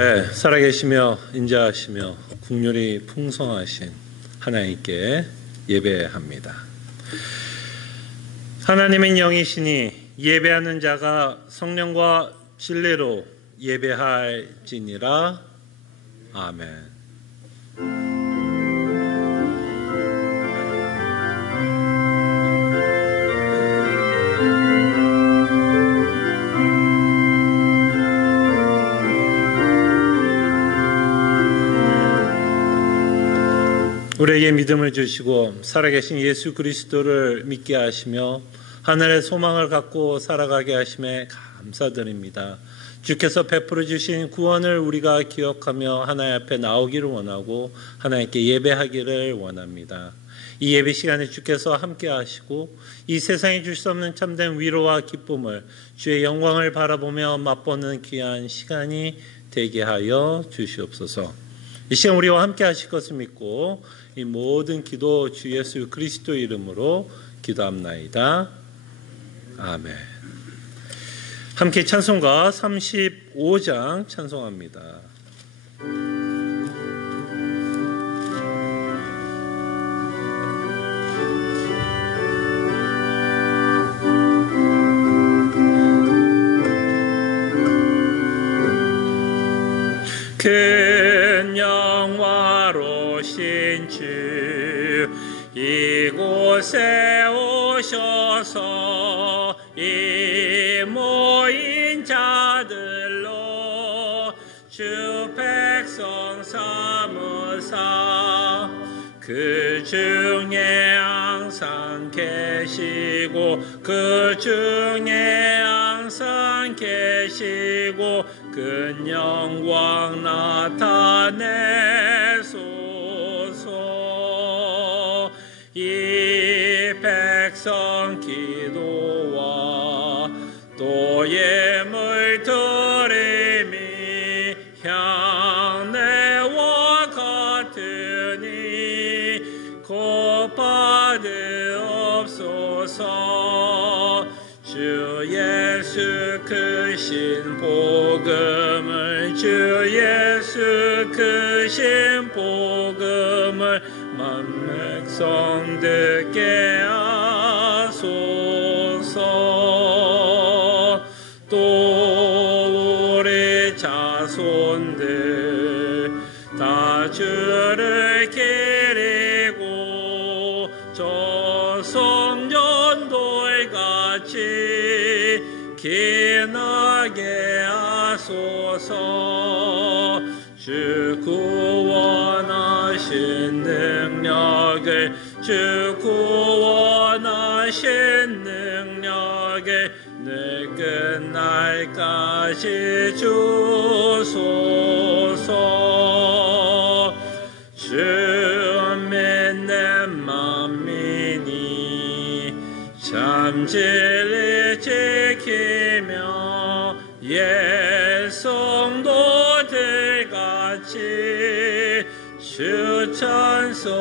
네, 살아계시며 인자하시며 국률이 풍성하신 하나님께 예배합니다. 하나님은 영이시니 예배하는 자가 성령과 진리로 예배할지니라. 아멘. 우리에게 믿음을 주시고 살아계신 예수 그리스도를 믿게 하시며 하늘의 소망을 갖고 살아가게 하심에 감사드립니다. 주께서 베풀어 주신 구원을 우리가 기억하며 하나님 앞에 나오기를 원하고 하나님께 예배하기를 원합니다. 이 예배 시간에 주께서 함께 하시고 이 세상에 줄 수 없는 참된 위로와 기쁨을 주의 영광을 바라보며 맛보는 귀한 시간이 되게 하여 주시옵소서. 이 시간 우리와 함께 하실 것을 믿고 이 모든 기도 주 예수 그리스도 이름으로 기도합나이다. 아멘. 함께 찬송가 35장 찬송합니다. 큰 영화로신 주 이곳에 오셔서 이 모인 자들로 주 백성 삼으사 그 중에 항상 계시고 그 중에 항상 계시고 큰 영광 나타내소서. 이 백성 기도와 또 예물 드림이 향내와 같으니 곧 받으옵소서. 주 예수 크신 복음을 주 예수 크신 복음을 만 백성 듣게 하소서. 또 우리 자손들 다 주를 기리고 저 성전돌같이 기나게 하소서. 주 구원하신 능력을 주 구원하신 능력을 늘 끝날까지 주소서. 주 믿는 만민이 참 진리 지키며 옛 성도들 같이 주 찬송하다가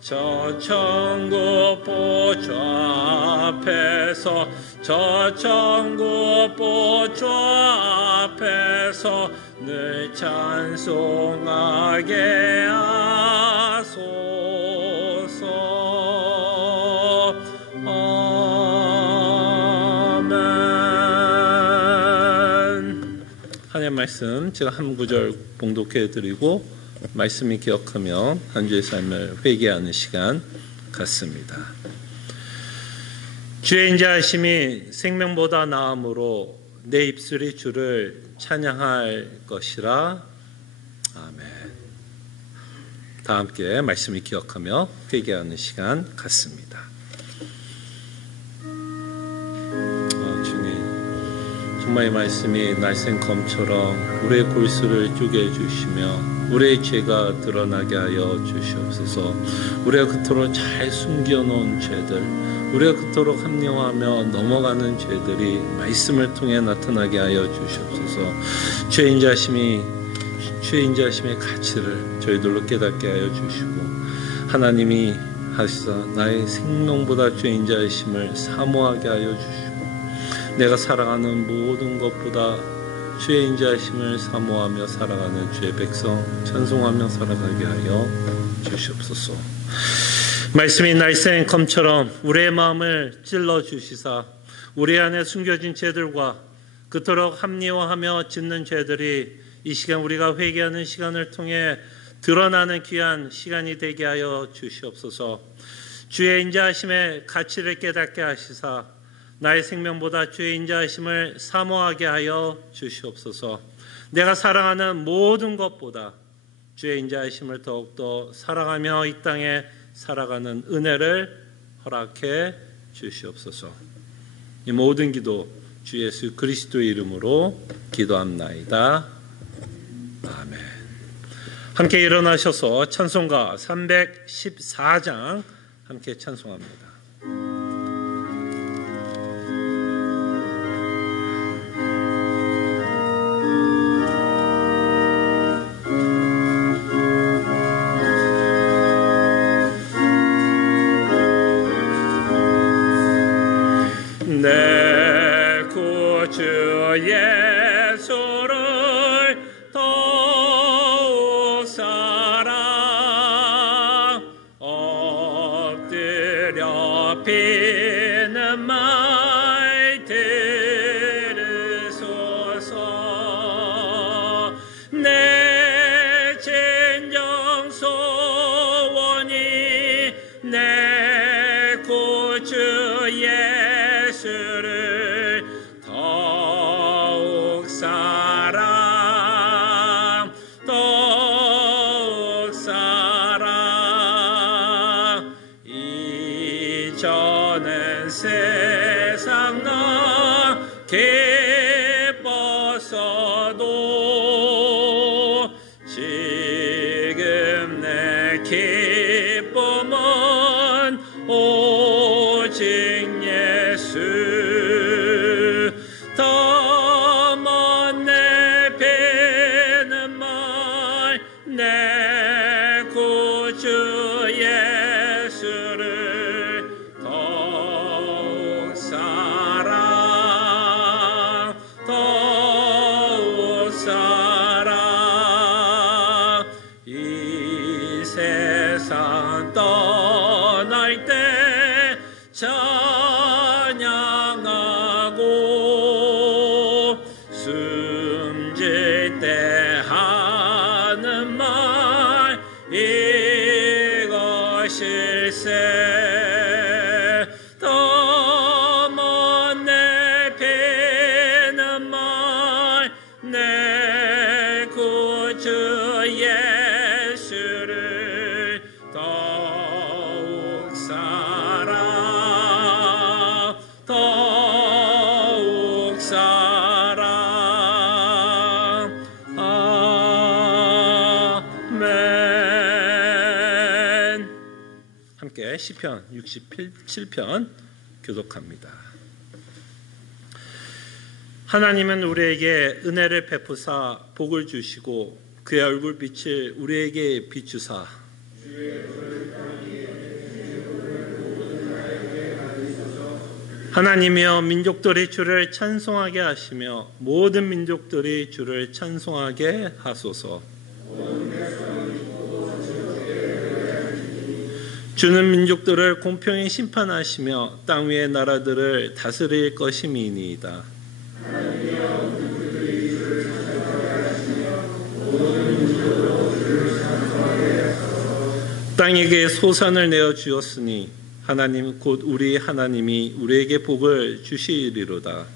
저 천국 보좌 앞에서 저 천국 보좌 앞에서 늘 찬송하게 하소서. 아멘. 하나님 말씀 제가 한 구절 봉독해 드리고 말씀을 기억하며 한 주의 삶을 회개하는 시간 갖습니다. 주의 인자하심이 생명보다 나음으로 내 입술이 주를 찬양할 것이라. 아멘. 다 함께 말씀을 기억하며 회개하는 시간 갖습니다. 주님, 정말 이 말씀이 날쌘 검처럼 우리의 골수를 쪼개주시며 우리의 죄가 드러나게 하여 주시옵소서. 우리가 그토록 잘 숨겨놓은 죄들, 우리가 그토록 합리화하며 넘어가는 죄들이 말씀을 통해 나타나게 하여 주시옵소서. 주의 인자하심의 가치를 저희들로 깨닫게 하여 주시고 하나님이 하시사 나의 생명보다 주의 인자하심을 사모하게 하여 주시고 내가 살아가는 모든 것보다 주의 인자하심을 사모하며 살아가는 주의 백성 찬송하며 살아가게 하여 주시옵소서. 말씀이 날쌘 검처럼 우리의 마음을 찔러 주시사 우리 안에 숨겨진 죄들과 그토록 합리화하며 짓는 죄들이 이 시간 우리가 회개하는 시간을 통해 드러나는 귀한 시간이 되게 하여 주시옵소서. 주의 인자하심의 가치를 깨닫게 하시사 나의 생명보다 주의 인자하심을 사모하게 하여 주시옵소서. 내가 사랑하는 모든 것보다 주의 인자하심을 더욱더 사랑하며 이 땅에 살아가는 은혜를 허락해 주시옵소서. 이 모든 기도 주 예수 그리스도의 이름으로 기도합나이다. 아멘. 함께 일어나셔서 찬송가 314장 함께 찬송합니다. 내 구주 예수를 더욱 사랑 엎드려 비는 말 들으소서. 내 진정 소원이 내 구주 예수를 더욱 사랑 이전엔 세상 나 기뻤어도 지금 내 기쁨은 오직 예수. 더 먼 내 비는 말 내 구주 예수를 더욱 사랑 이 세상 떠날 때 찬양하고 숨질 때 하는 말 이것일세. 더 먼 내 비는 말 내 구주 예수를 더욱 사랑 아멘. 함께 시편 67편 교독합니다. 하나님은 우리에게 은혜를 베푸사 복을 주시고 그의 얼굴빛을 우리에게 비추사 하나님이여 민족들이 주를 찬송하게 하시며 모든 민족들이 주를 찬송하게 하소서. 주는 민족들을 공평히 심판하시며 땅 위의 나라들을 다스릴 것임이니이다. 땅에게 소산을 내어 주었으니 하나님 곧 우리 하나님이 우리에게 복을 주시리로다.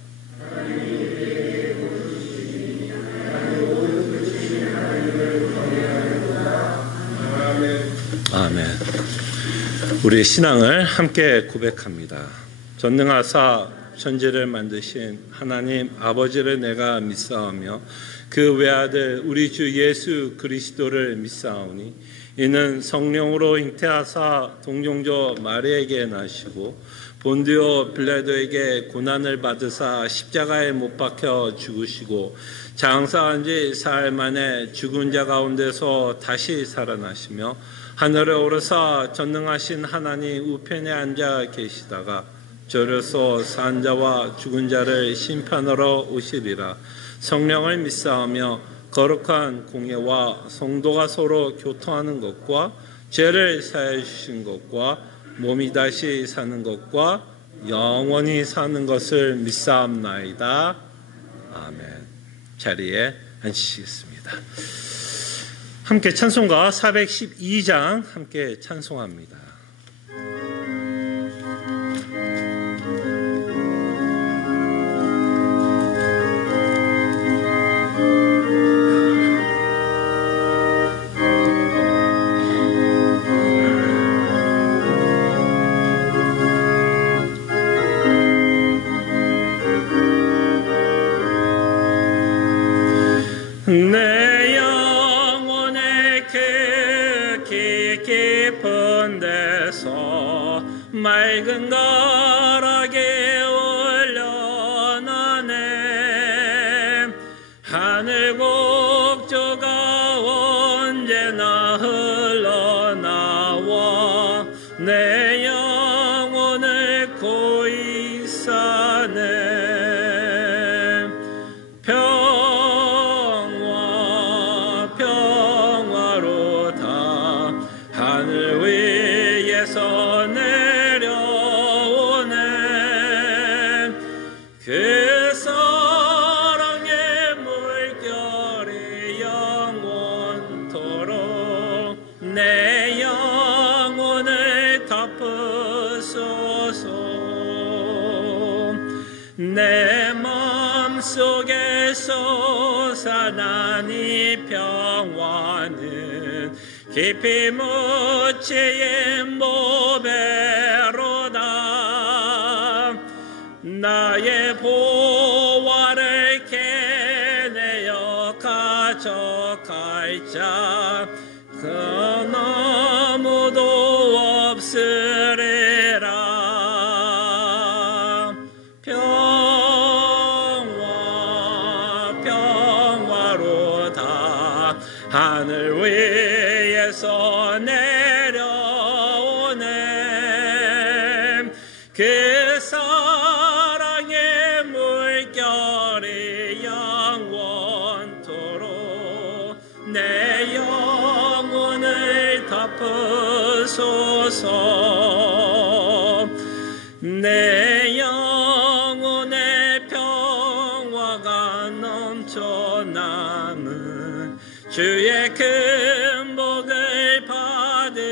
아멘. 우리의 신앙을 함께 고백합니다. 전능하사 천지를 만드신 하나님 아버지를 내가 믿사오며 그 외아들 우리 주 예수 그리스도를 믿사오니 이는 성령으로 잉태하사 동정조 마리에게 나시고 본디오 빌라도에게 고난을 받으사 십자가에 못 박혀 죽으시고 장사한 지 사흘 만에 죽은 자 가운데서 다시 살아나시며 하늘에 오르사 전능하신 하나님 우편에 앉아 계시다가 저로서 산 자와 죽은 자를 심판하러 오시리라. 성령을 믿사오며 거룩한 공예와 성도가 서로 교통하는 것과 죄를 사해 주신 것과 몸이 다시 사는 것과 영원히 사는 것을 믿사옵나이다. 아멘. 자리에 앉으시겠습니다. 함께 찬송가 412장 함께 찬송합니다. 내 영혼의 그 깊은 데서 맑은 가락에 올려나네. 하늘 곡조가 언제나 흘러나와 내 영혼을 고이 싸네. 내 맘속에서 솟아난 이 평화는 깊이 묻히인 보배로다. 나의 보화를 캐내어 가져갈 자 그 아무도 없으리라. 하늘 위에서 내려오네. 그 사랑의 물결이 영원토록 내 영혼을 덮으소서. 내 영혼의 평화가 넘쳐남은 주의 큰 복을 받음이라.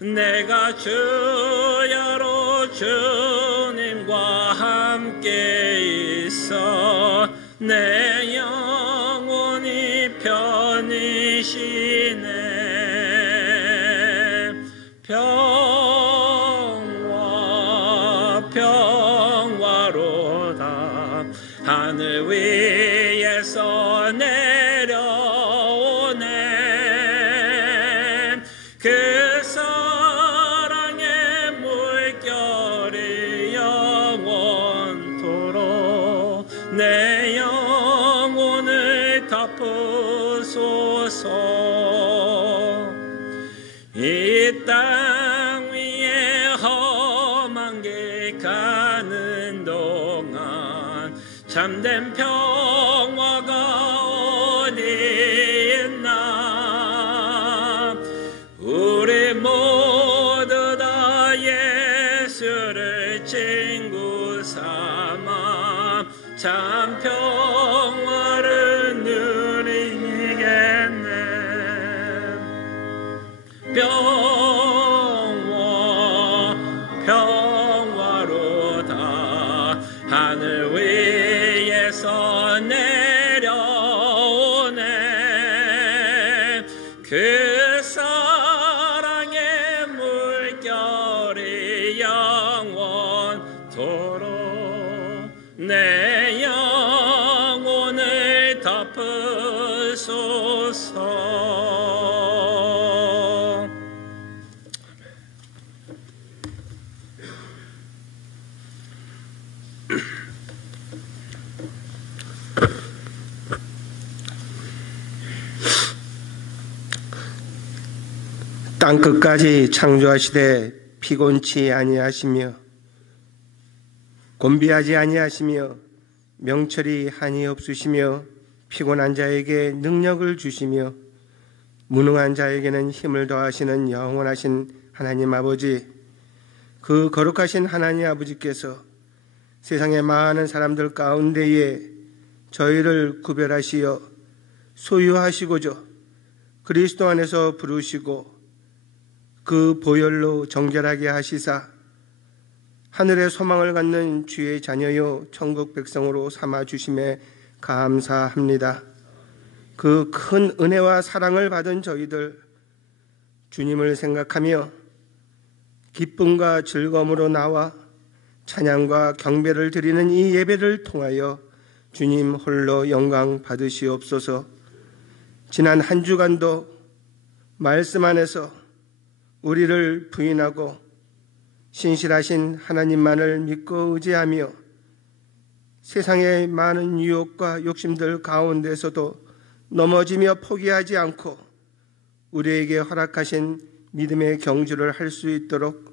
내가 주야로 주님과 함께 있어 내 영혼이 편히 쉬네. 평화로다. 하늘 위에서 내려오네. 그 사랑의 물결이 영원토록 내 영혼을 덮으소서. 이 땅 위에 험한 길 가는 동안 참된 평화가 어디 있나. 우리 모두 다 예수를 친구 삼아 참 평화를 누리겠네. 평화로다. 하늘 위에서 내려오네. 그 사랑의 물결이 영원토록 내 영혼을 덮으소서. 땅끝까지 창조하시되 피곤치 아니하시며 곤비하지 아니하시며 명철이 한이 없으시며 피곤한 자에게 능력을 주시며 무능한 자에게는 힘을 더하시는 영원하신 하나님 아버지, 그 거룩하신 하나님 아버지께서 세상의 많은 사람들 가운데에 저희를 구별하시어 소유하시고자 그리스도 안에서 부르시고 그 보혈로 정결하게 하시사 하늘의 소망을 갖는 주의 자녀요 천국 백성으로 삼아 주심에 감사합니다. 그 큰 은혜와 사랑을 받은 저희들 주님을 생각하며 기쁨과 즐거움으로 나와 찬양과 경배를 드리는 이 예배를 통하여 주님 홀로 영광 받으시옵소서. 지난 한 주간도 말씀 안에서 우리를 부인하고 신실하신 하나님만을 믿고 의지하며 세상의 많은 유혹과 욕심들 가운데서도 넘어지며 포기하지 않고 우리에게 허락하신 믿음의 경주를 할 수 있도록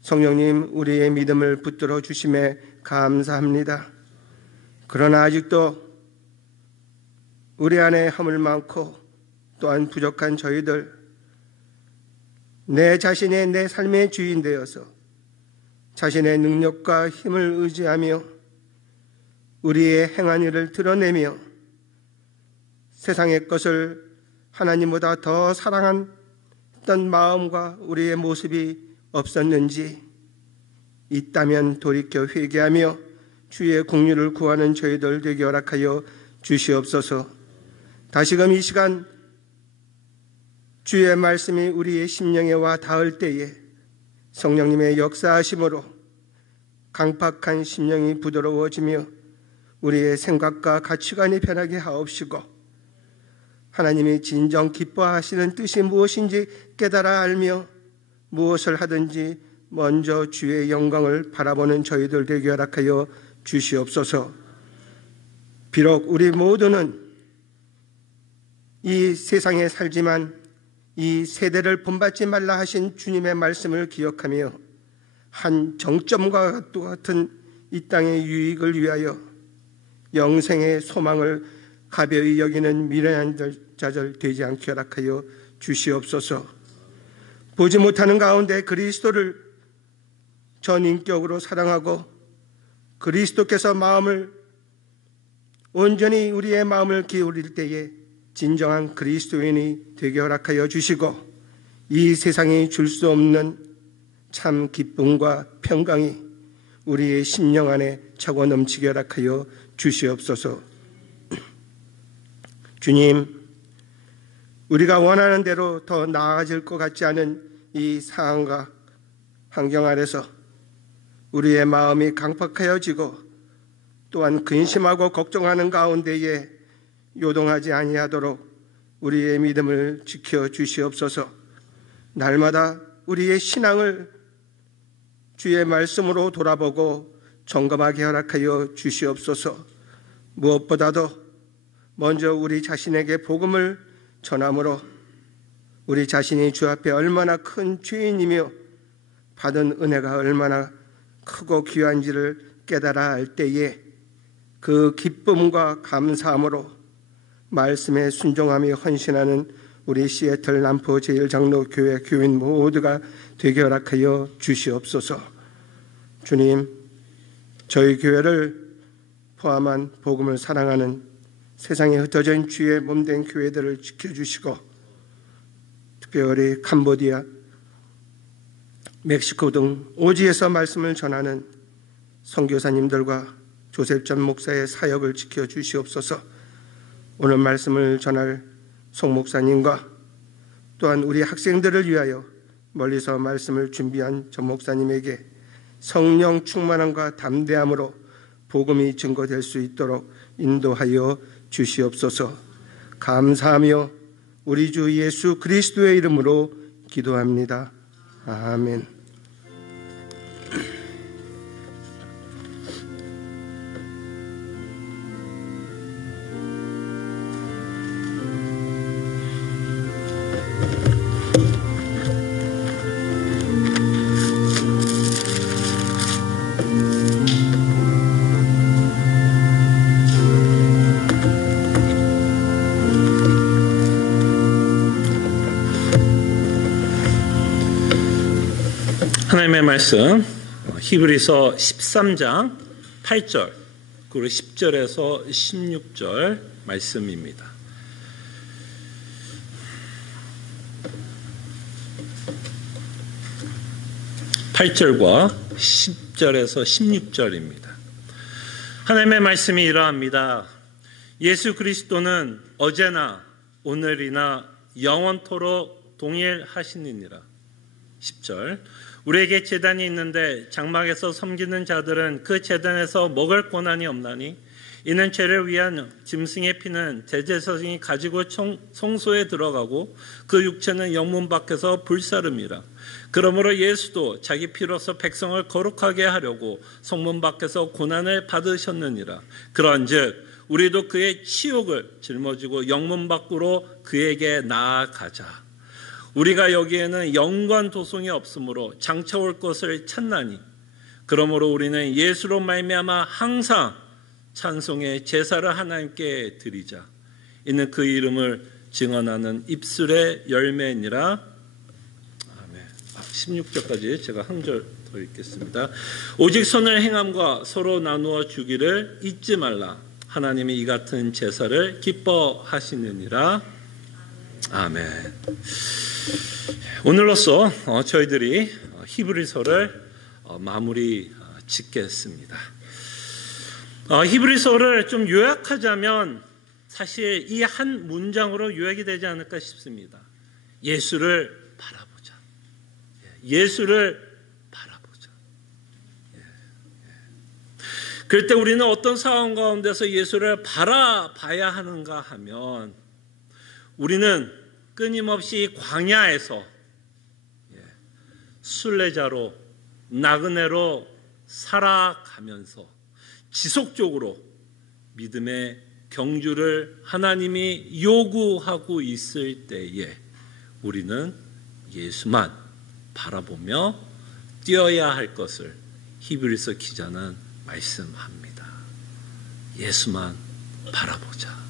성령님 우리의 믿음을 붙들어 주심에 감사합니다. 그러나 아직도 우리 안에 허물 많고 또한 부족한 저희들, 내 자신의 내 삶의 주인 되어서 자신의 능력과 힘을 의지하며 우리의 행한 일을 드러내며 세상의 것을 하나님보다 더 사랑했던 마음과 우리의 모습이 없었는지 있다면 돌이켜 회개하며 주의 공유를 구하는 저희들 되게 허락하여 주시옵소서. 다시금 이 시간 주의 말씀이 우리의 심령에 와 닿을 때에 성령님의 역사하심으로 강팍한 심령이 부드러워지며 우리의 생각과 가치관이 변하게 하옵시고 하나님이 진정 기뻐하시는 뜻이 무엇인지 깨달아 알며 무엇을 하든지 먼저 주의 영광을 바라보는 저희들 되게 허락하여 주시옵소서. 비록 우리 모두는 이 세상에 살지만 이 세대를 본받지 말라 하신 주님의 말씀을 기억하며 한 정점과 같은 이 땅의 유익을 위하여 영생의 소망을 가벼이 여기는 미련한 자들 되지 않게 허락하여 주시옵소서. 보지 못하는 가운데 그리스도를 전인격으로 사랑하고 그리스도께서 마음을 온전히 우리의 마음을 기울일 때에 진정한 그리스도인이 되게 허락하여 주시고 이 세상이 줄 수 없는 참 기쁨과 평강이 우리의 심령 안에 차고 넘치게 허락하여 주시옵소서. 주님, 우리가 원하는 대로 더 나아질 것 같지 않은 이 상황과 환경 아래서 우리의 마음이 강팍하여지고 또한 근심하고 걱정하는 가운데에 요동하지 아니하도록 우리의 믿음을 지켜 주시옵소서. 날마다 우리의 신앙을 주의 말씀으로 돌아보고 점검하게 허락하여 주시옵소서. 무엇보다도 먼저 우리 자신에게 복음을 전함으로 우리 자신이 주 앞에 얼마나 큰 죄인이며 받은 은혜가 얼마나 크고 귀한지를 깨달아 알 때에 그 기쁨과 감사함으로 말씀에 순종하며 헌신하는 우리 시애틀 남포 제1장로교회 교인 모두가 되게 허락하여 주시옵소서. 주님, 저희 교회를 포함한 복음을 사랑하는 세상에 흩어져 있는 주의 몸된 교회들을 지켜주시고 특별히 캄보디아, 멕시코 등 오지에서 말씀을 전하는 선교사님들과 조셉 전 목사의 사역을 지켜주시옵소서. 오늘 말씀을 전할 송 목사님과 또한 우리 학생들을 위하여 멀리서 말씀을 준비한 전 목사님에게 성령 충만함과 담대함으로 복음이 증거될 수 있도록 인도하여 주시옵소서. 감사하며 우리 주 예수 그리스도의 이름으로 기도합니다. 아멘. 하나님의 말씀 히브리서 13장 8절 그리고 10절에서 16절 말씀입니다. (8절과) 10절에서 16절입니다. 하나님의 말씀이 이러합니다. 예수 그리스도는 어제나 오늘이나 영원토록 동일하시니라. 10절 우리에게 제단이 있는데 장막에서 섬기는 자들은 그 제단에서 먹을 권한이 없나니 이는 죄를 위한 짐승의 피는 대제사장이 가지고 성소에 들어가고 그 육체는 영문 밖에서 불사름이라. 그러므로 예수도 자기 피로서 백성을 거룩하게 하려고 성문 밖에서 고난을 받으셨느니라. 그런즉 우리도 그의 치욕을 짊어지고 영문 밖으로 그에게 나아가자. 우리가 여기에는 영관 도성이 없으므로 장차 올 것을 찾나니 그러므로 우리는 예수로 말미암아 항상 찬송의 제사를 하나님께 드리자. 이는 그 이름을 증언하는 입술의 열매니라. 아멘. 16절까지 제가 한 절 더 읽겠습니다. 오직 선을 행함과 서로 나누어 주기를 잊지 말라. 하나님이 이 같은 제사를 기뻐하시느니라. 아멘. 오늘로써 저희들이 히브리서를 마무리 짓겠습니다. 히브리서를 좀 요약하자면 사실 이 한 문장으로 요약이 되지 않을까 싶습니다. 예수를 바라보자. 예수를 바라보자. 그럴 때 우리는 어떤 상황 가운데서 예수를 바라봐야 하는가 하면 우리는 끊임없이 광야에서 순례자로 나그네로 살아가면서 지속적으로 믿음의 경주를 하나님이 요구하고 있을 때에 우리는 예수만 바라보며 뛰어야 할 것을 히브리서 기자는 말씀합니다. 예수만 바라보자.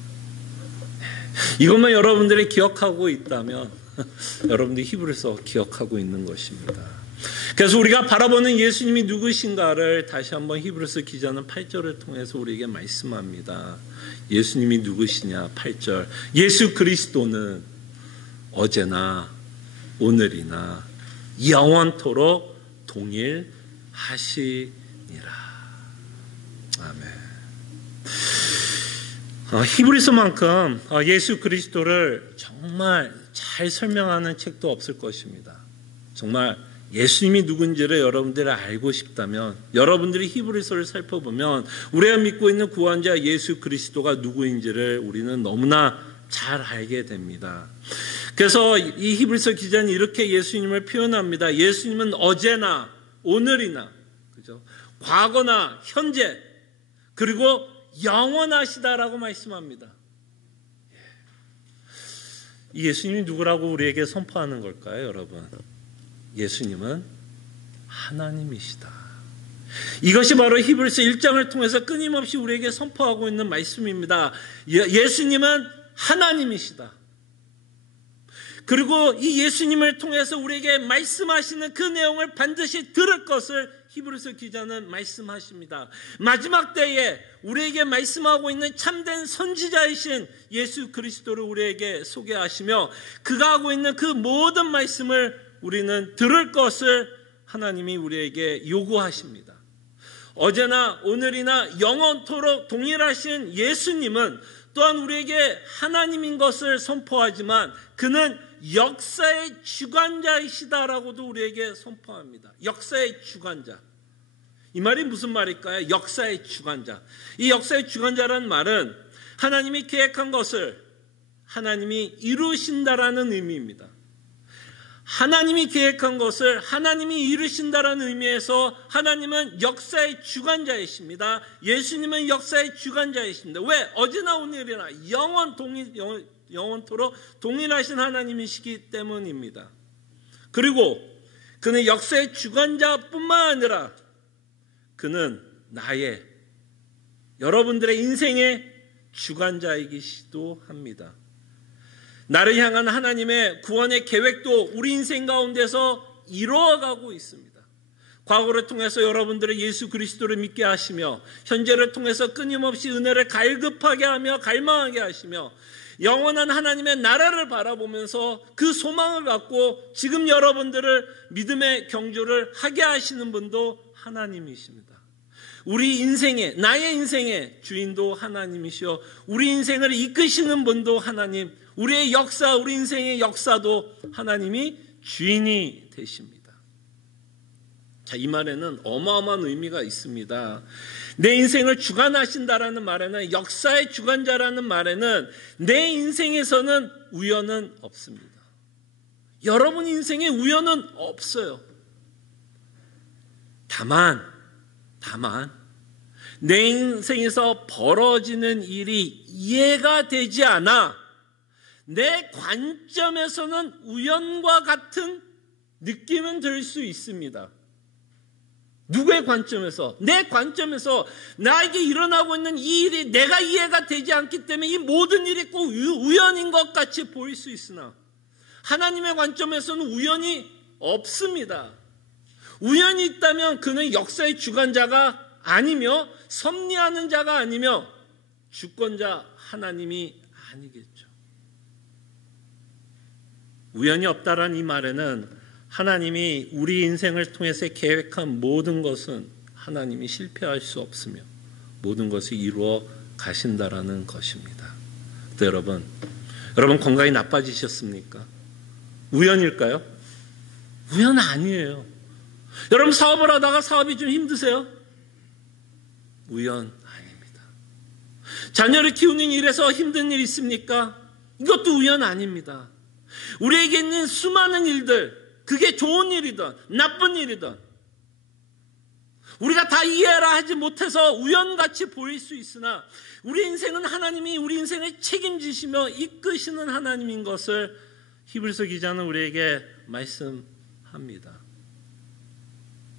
이것만 여러분들이 기억하고 있다면 여러분들이 히브리서 기억하고 있는 것입니다. 그래서 우리가 바라보는 예수님이 누구신가를 다시 한번 히브리서 기자는 8절을 통해서 우리에게 말씀합니다. 예수님이 누구시냐? 8절 예수 그리스도는 어제나 오늘이나 영원토록 동일하시니라. 아멘. 히브리서만큼 예수 그리스도를 정말 잘 설명하는 책도 없을 것입니다. 정말 예수님이 누군지를 여러분들이 알고 싶다면 여러분들이 히브리서를 살펴보면 우리가 믿고 있는 구원자 예수 그리스도가 누구인지를 우리는 너무나 잘 알게 됩니다. 그래서 이 히브리서 기자는 이렇게 예수님을 표현합니다. 예수님은 어제나 오늘이나 그죠? 과거나 현재 그리고 영원하시다라고 말씀합니다. 이 예수님이 누구라고 우리에게 선포하는 걸까요, 여러분? 예수님은 하나님이시다. 이것이 바로 히브리서 1장을 통해서 끊임없이 우리에게 선포하고 있는 말씀입니다. 예수님은 하나님이시다. 그리고 이 예수님을 통해서 우리에게 말씀하시는 그 내용을 반드시 들을 것을 히브리서 기자는 말씀하십니다. 마지막 때에 우리에게 말씀하고 있는 참된 선지자이신 예수 그리스도를 우리에게 소개하시며 그가 하고 있는 그 모든 말씀을 우리는 들을 것을 하나님이 우리에게 요구하십니다. 어제나 오늘이나 영원토록 동일하신 예수님은 또한 우리에게 하나님인 것을 선포하지만 그는 역사의 주관자이시다라고도 우리에게 선포합니다. 역사의 주관자. 이 말이 무슨 말일까요? 역사의 주관자. 이 역사의 주관자라는 말은 하나님이 계획한 것을 하나님이 이루신다라는 의미입니다. 하나님이 계획한 것을 하나님이 이루신다라는 의미에서 하나님은 역사의 주관자이십니다. 예수님은 역사의 주관자이십니다. 왜? 어제나 오늘이나 영원토록 동일하신 하나님이시기 때문입니다. 그리고 그는 역사의 주관자뿐만 아니라 그는 나의 여러분들의 인생의 주관자이기도 합니다. 나를 향한 하나님의 구원의 계획도 우리 인생 가운데서 이루어가고 있습니다. 과거를 통해서 여러분들의 예수 그리스도를 믿게 하시며 현재를 통해서 끊임없이 은혜를 갈급하게 하며 갈망하게 하시며 영원한 하나님의 나라를 바라보면서 그 소망을 갖고 지금 여러분들을 믿음의 경주를 하게 하시는 분도 하나님이십니다. 우리 인생의, 나의 인생의 주인도 하나님이시오. 우리 인생을 이끄시는 분도 하나님, 우리의 역사, 우리 인생의 역사도 하나님이 주인이 되십니다. 자, 이 말에는 어마어마한 의미가 있습니다. 내 인생을 주관하신다라는 말에는, 역사의 주관자라는 말에는 내 인생에서는 우연은 없습니다. 여러분 인생에 우연은 없어요. 다만 내 인생에서 벌어지는 일이 이해가 되지 않아 내 관점에서는 우연과 같은 느낌은 들 수 있습니다. 누구의 관점에서? 내 관점에서 나에게 일어나고 있는 이 일이 내가 이해가 되지 않기 때문에 이 모든 일이 꼭 우연인 것 같이 보일 수 있으나 하나님의 관점에서는 우연이 없습니다. 우연이 있다면 그는 역사의 주관자가 아니며 섭리하는 자가 아니며 주권자 하나님이 아니겠죠. 우연이 없다라는 이 말에는 하나님이 우리 인생을 통해서 계획한 모든 것은 하나님이 실패할 수 없으며 모든 것이 이루어 가신다라는 것입니다. 여러분 건강이 나빠지셨습니까? 우연일까요? 우연 아니에요. 여러분 사업을 하다가 사업이 좀 힘드세요? 우연 아닙니다. 자녀를 키우는 일에서 힘든 일 있습니까? 이것도 우연 아닙니다. 우리에게 있는 수많은 일들, 그게 좋은 일이든 나쁜 일이든 우리가 다 이해라 하지 못해서 우연같이 보일 수 있으나 우리 인생은 하나님이 우리 인생을 책임지시며 이끄시는 하나님인 것을 히브리서 기자는 우리에게 말씀합니다.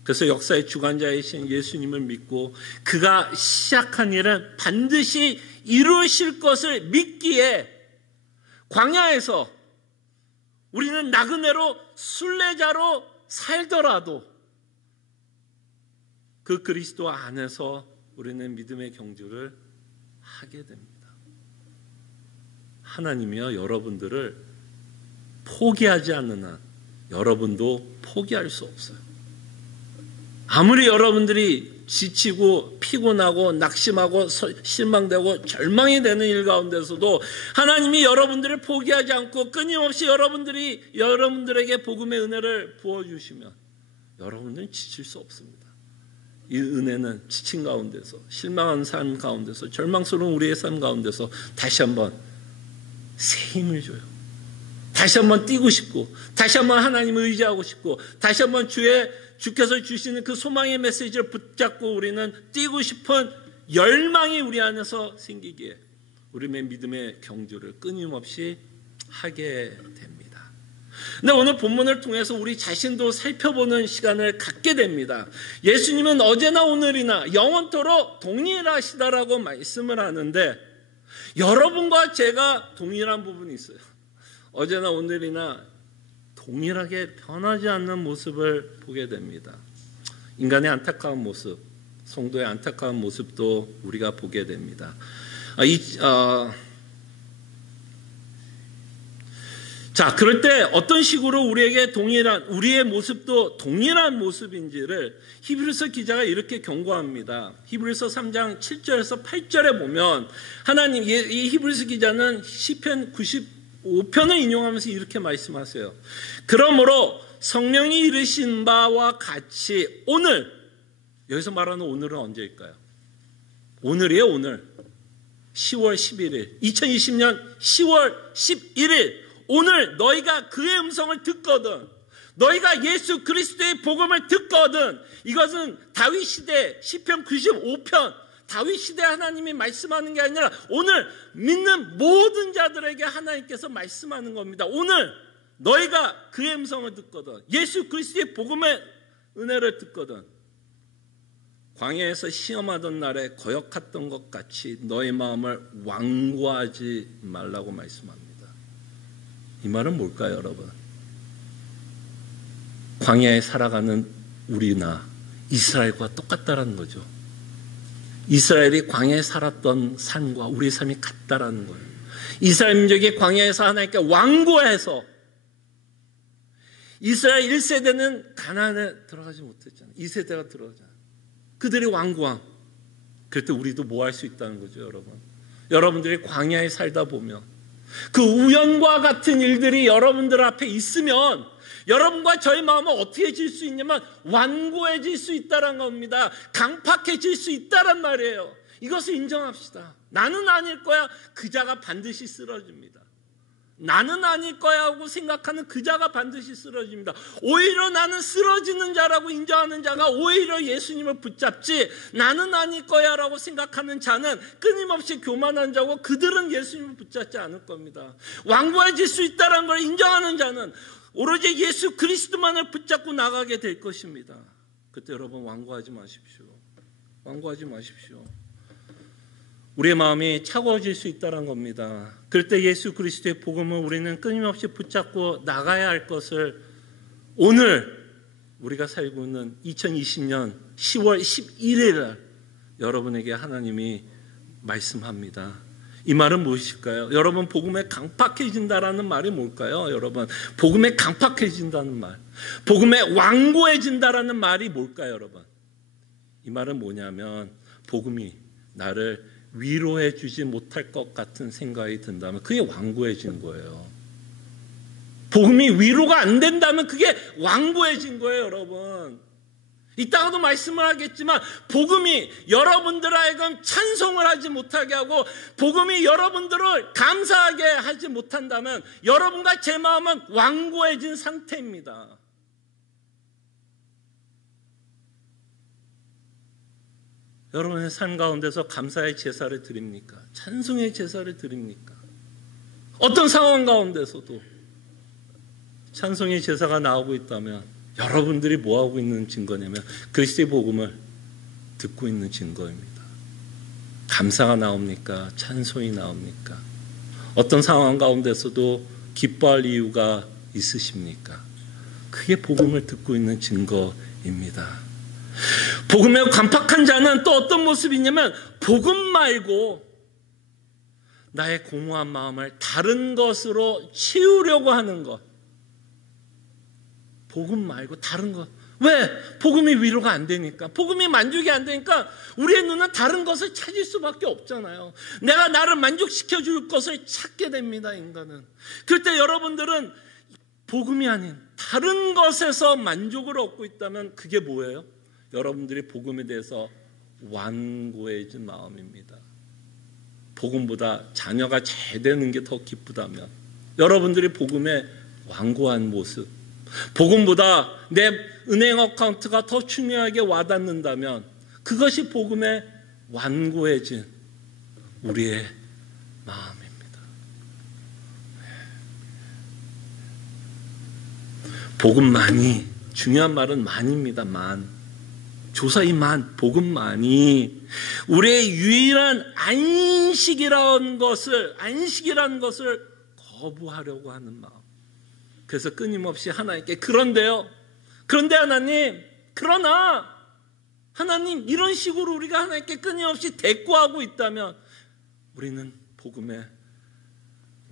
그래서 역사의 주관자이신 예수님을 믿고 그가 시작한 일은 반드시 이루실 것을 믿기에 광야에서 우리는 나그네로 순례자로 살더라도 그 그리스도 안에서 우리는 믿음의 경주를 하게 됩니다. 하나님이여 여러분들을 포기하지 않는 한 여러분도 포기할 수 없어요. 아무리 여러분들이 지치고 피곤하고 낙심하고 실망되고 절망이 되는 일 가운데서도 하나님이 여러분들을 포기하지 않고 끊임없이 여러분들에게 복음의 은혜를 부어주시면 여러분들은 지칠 수 없습니다. 이 은혜는 지친 가운데서 실망한 삶 가운데서 절망스러운 우리의 삶 가운데서 다시 한번 새 힘을 줘요. 다시 한번 뛰고 싶고 다시 한번 하나님을 의지하고 싶고 다시 한번 주께서 주시는 그 소망의 메시지를 붙잡고 우리는 뛰고 싶은 열망이 우리 안에서 생기기에 우리의 믿음의 경주를 끊임없이 하게 됩니다. 근데 오늘 본문을 통해서 우리 자신도 살펴보는 시간을 갖게 됩니다. 예수님은 어제나 오늘이나 영원토록 동일하시다라고 말씀을 하는데 여러분과 제가 동일한 부분이 있어요. 어제나 오늘이나 동일하게 변하지 않는 모습을 보게 됩니다. 인간의 안타까운 모습, 성도의 안타까운 모습도 우리가 보게 됩니다. 자, 그럴 때 어떤 식으로 우리의 모습도 동일한 모습인지를 히브리서 기자가 이렇게 경고합니다. 히브리서 3장 7절에서 8절에 보면 이 히브리서 기자는 시편 95편을 인용하면서 이렇게 말씀하세요. 그러므로 성령이 이르신 바와 같이 오늘, 여기서 말하는 오늘은 언제일까요? 오늘이에요, 오늘. 10월 11일, 2020년 10월 11일, 오늘 너희가 그의 음성을 듣거든, 너희가 예수 그리스도의 복음을 듣거든, 이것은 다윗 시대 시편 95편, 다윗 시대 하나님이 말씀하는 게 아니라 오늘 믿는 모든 자들에게 하나님께서 말씀하는 겁니다. 오늘 너희가 그의 음성을 듣거든, 예수 그리스도의 복음의 은혜를 듣거든, 광야에서 시험하던 날에 거역했던 것 같이 너의 마음을 완고하지 말라고 말씀합니다. 이 말은 뭘까요, 여러분? 광야에 살아가는 우리나 이스라엘과 똑같다라는 거죠. 이스라엘이 광야에 살았던 삶과 우리의 삶이 같다라는 거예요. 이스라엘 민족이 광야에서 하나님께 완고해서 이스라엘 1세대는 가나안에 들어가지 못했잖아요. 2세대가 들어가잖아요. 그들이 완고함. 그럴 때 우리도 뭐 할 수 있다는 거죠, 여러분. 여러분들이 광야에 살다 보면 그 우연과 같은 일들이 여러분들 앞에 있으면 여러분과 저의 마음은 어떻게 질 수 있냐면 완고해질 수 있다는 겁니다. 강팍해질 수 있다란 말이에요. 이것을 인정합시다. 나는 아닐 거야. 그 자가 반드시 쓰러집니다. 나는 아닐 거야 하고 생각하는 그 자가 반드시 쓰러집니다. 오히려 나는 쓰러지는 자라고 인정하는 자가 오히려 예수님을 붙잡지, 나는 아닐 거야 라고 생각하는 자는 끊임없이 교만한 자고 그들은 예수님을 붙잡지 않을 겁니다. 완고해질 수 있다는 걸 인정하는 자는 오로지 예수 그리스도만을 붙잡고 나가게 될 것입니다. 그때 여러분 완고하지 마십시오. 완고하지 마십시오. 우리의 마음이 차가워질 수 있다는 겁니다. 그럴 때 예수 그리스도의 복음을 우리는 끊임없이 붙잡고 나가야 할 것을 오늘 우리가 살고 있는 2020년 10월 11일 날 여러분에게 하나님이 말씀합니다. 이 말은 무엇일까요? 여러분, 복음에 강팍해진다라는 말이 뭘까요? 여러분, 복음에 강팍해진다는 말, 복음에 완고해진다라는 말이 뭘까요? 여러분, 이 말은 뭐냐면 복음이 나를 위로해 주지 못할 것 같은 생각이 든다면 그게 완고해진 거예요. 복음이 위로가 안 된다면 그게 완고해진 거예요, 여러분. 이따가도 말씀을 하겠지만 복음이 여러분들 하여금 찬송을 하지 못하게 하고 복음이 여러분들을 감사하게 하지 못한다면 여러분과 제 마음은 완고해진 상태입니다. 여러분의 삶 가운데서 감사의 제사를 드립니까? 찬송의 제사를 드립니까? 어떤 상황 가운데서도 찬송의 제사가 나오고 있다면 여러분들이 뭐하고 있는 증거냐면 그리스도의 복음을 듣고 있는 증거입니다. 감사가 나옵니까? 찬송이 나옵니까? 어떤 상황 가운데서도 기뻐할 이유가 있으십니까? 그게 복음을 듣고 있는 증거입니다. 복음에 간팍한 자는 또 어떤 모습이냐면 복음 말고 나의 공허한 마음을 다른 것으로 치우려고 하는 것. 복음 말고 다른 것. 왜? 복음이 위로가 안 되니까. 복음이 만족이 안 되니까 우리의 눈은 다른 것을 찾을 수밖에 없잖아요. 내가 나를 만족시켜 줄 것을 찾게 됩니다, 인간은. 그럴 때 여러분들은 복음이 아닌 다른 것에서 만족을 얻고 있다면 그게 뭐예요? 여러분들이 복음에 대해서 완고해진 마음입니다. 복음보다 자녀가 잘 되는 게 더 기쁘다면 여러분들이 복음에 완고한 모습, 복음보다 내 은행 어카운트가 더 중요하게 와닿는다면 그것이 복음에 완고해진 우리의 마음입니다. 복음만이, 중요한 말은 만입니다. 만. 조사이만, 복음만이 우리의 유일한 안식이라는 것을 거부하려고 하는 마음. 그래서 끊임없이 하나님께 그런데 그러나 하나님 이런 식으로 우리가 하나님께 끊임없이 대꾸하고 있다면 우리는 복음에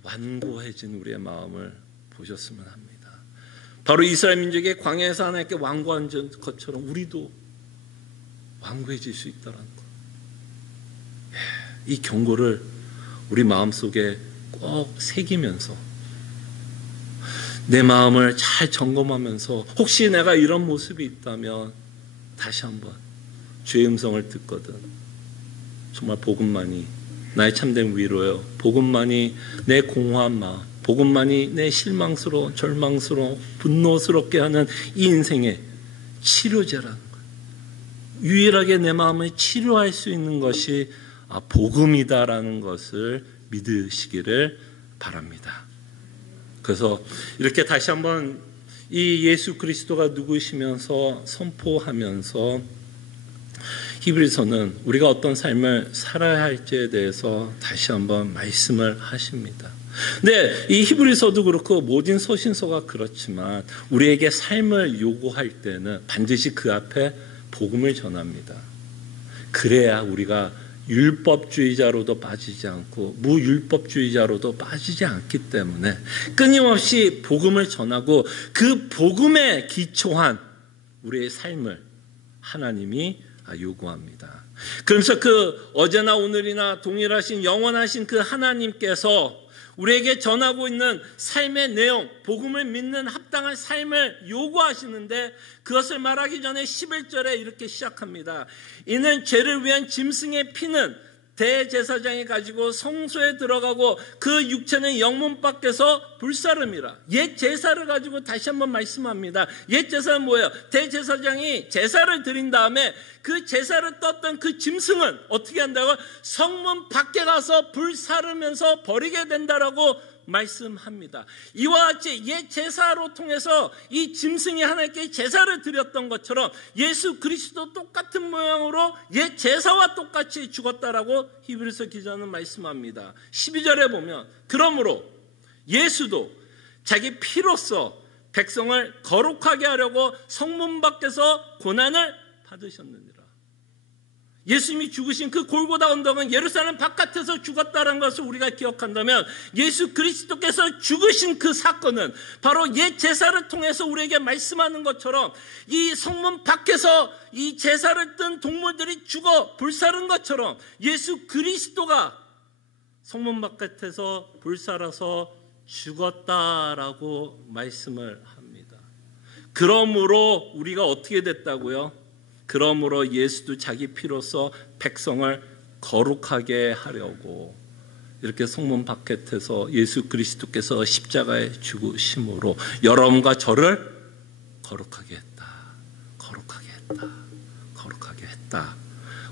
완고해진 우리의 마음을 보셨으면 합니다. 바로 이스라엘 민족의 광야에서 하나님께 완고한 것처럼 우리도 완고해질 수 있다는 것. 이 경고를 우리 마음속에 꼭 새기면서 내 마음을 잘 점검하면서 혹시 내가 이런 모습이 있다면 다시 한번 주의 음성을 듣거든 정말 복음만이 나의 참된 위로요, 복음만이 내 공허한 마음, 복음만이 내 실망스러워 절망스러워 분노스럽게 하는 이 인생의 치료제라는 거예요. 유일하게 내 마음을 치료할 수 있는 것이 복음이다라는 것을 믿으시기를 바랍니다. 그래서 이렇게 다시 한번 이 예수 그리스도가 누구시면서 선포하면서 히브리서는 우리가 어떤 삶을 살아야 할지에 대해서 다시 한번 말씀을 하십니다. 근데 이 히브리서도 그렇고 모든 서신서가 그렇지만 우리에게 삶을 요구할 때는 반드시 그 앞에 복음을 전합니다. 그래야 우리가 율법주의자로도 빠지지 않고 무율법주의자로도 빠지지 않기 때문에 끊임없이 복음을 전하고 그 복음에 기초한 우리의 삶을 하나님이 요구합니다. 그러면서 그 어제나 오늘이나 동일하신 영원하신 그 하나님께서 우리에게 전하고 있는 삶의 내용, 복음을 믿는 합당한 삶을 요구하시는데 그것을 말하기 전에 11절에 이렇게 시작합니다. 이는 죄를 위한 짐승의 피는 대제사장이 가지고 성소에 들어가고 그 육체는 영문 밖에서 불사름이라. 옛 제사를 가지고 다시 한번 말씀합니다. 옛 제사는 뭐예요? 대제사장이 제사를 드린 다음에 그 제사를 떴던 그 짐승은 어떻게 한다고? 성문 밖에 가서 불사르면서 버리게 된다라고 말씀합니다. 이와 같이 옛 제사로 통해서 이 짐승이 하나님께 제사를 드렸던 것처럼 예수 그리스도 똑같은 모양으로 옛 제사와 똑같이 죽었다라고 히브리서 기자는 말씀합니다. 12절에 보면 그러므로 예수도 자기 피로써 백성을 거룩하게 하려고 성문 밖에서 고난을 받으셨느니라. 예수님이 죽으신 그 골고다 언덕은 예루살렘 바깥에서 죽었다는 것을 우리가 기억한다면 예수 그리스도께서 죽으신 그 사건은 바로 옛 제사를 통해서 우리에게 말씀하는 것처럼 이 성문 밖에서 이 제사를 뜬 동물들이 죽어 불사른 것처럼 예수 그리스도가 성문 바깥에서 불살아서 죽었다라고 말씀을 합니다. 그러므로 우리가 어떻게 됐다고요? 그러므로 예수도 자기 피로써 백성을 거룩하게 하려고 이렇게 성문 바깥에서 예수 그리스도께서 십자가에 죽으심으로 여러분과 저를 거룩하게 했다. 거룩하게 했다. 거룩하게 했다.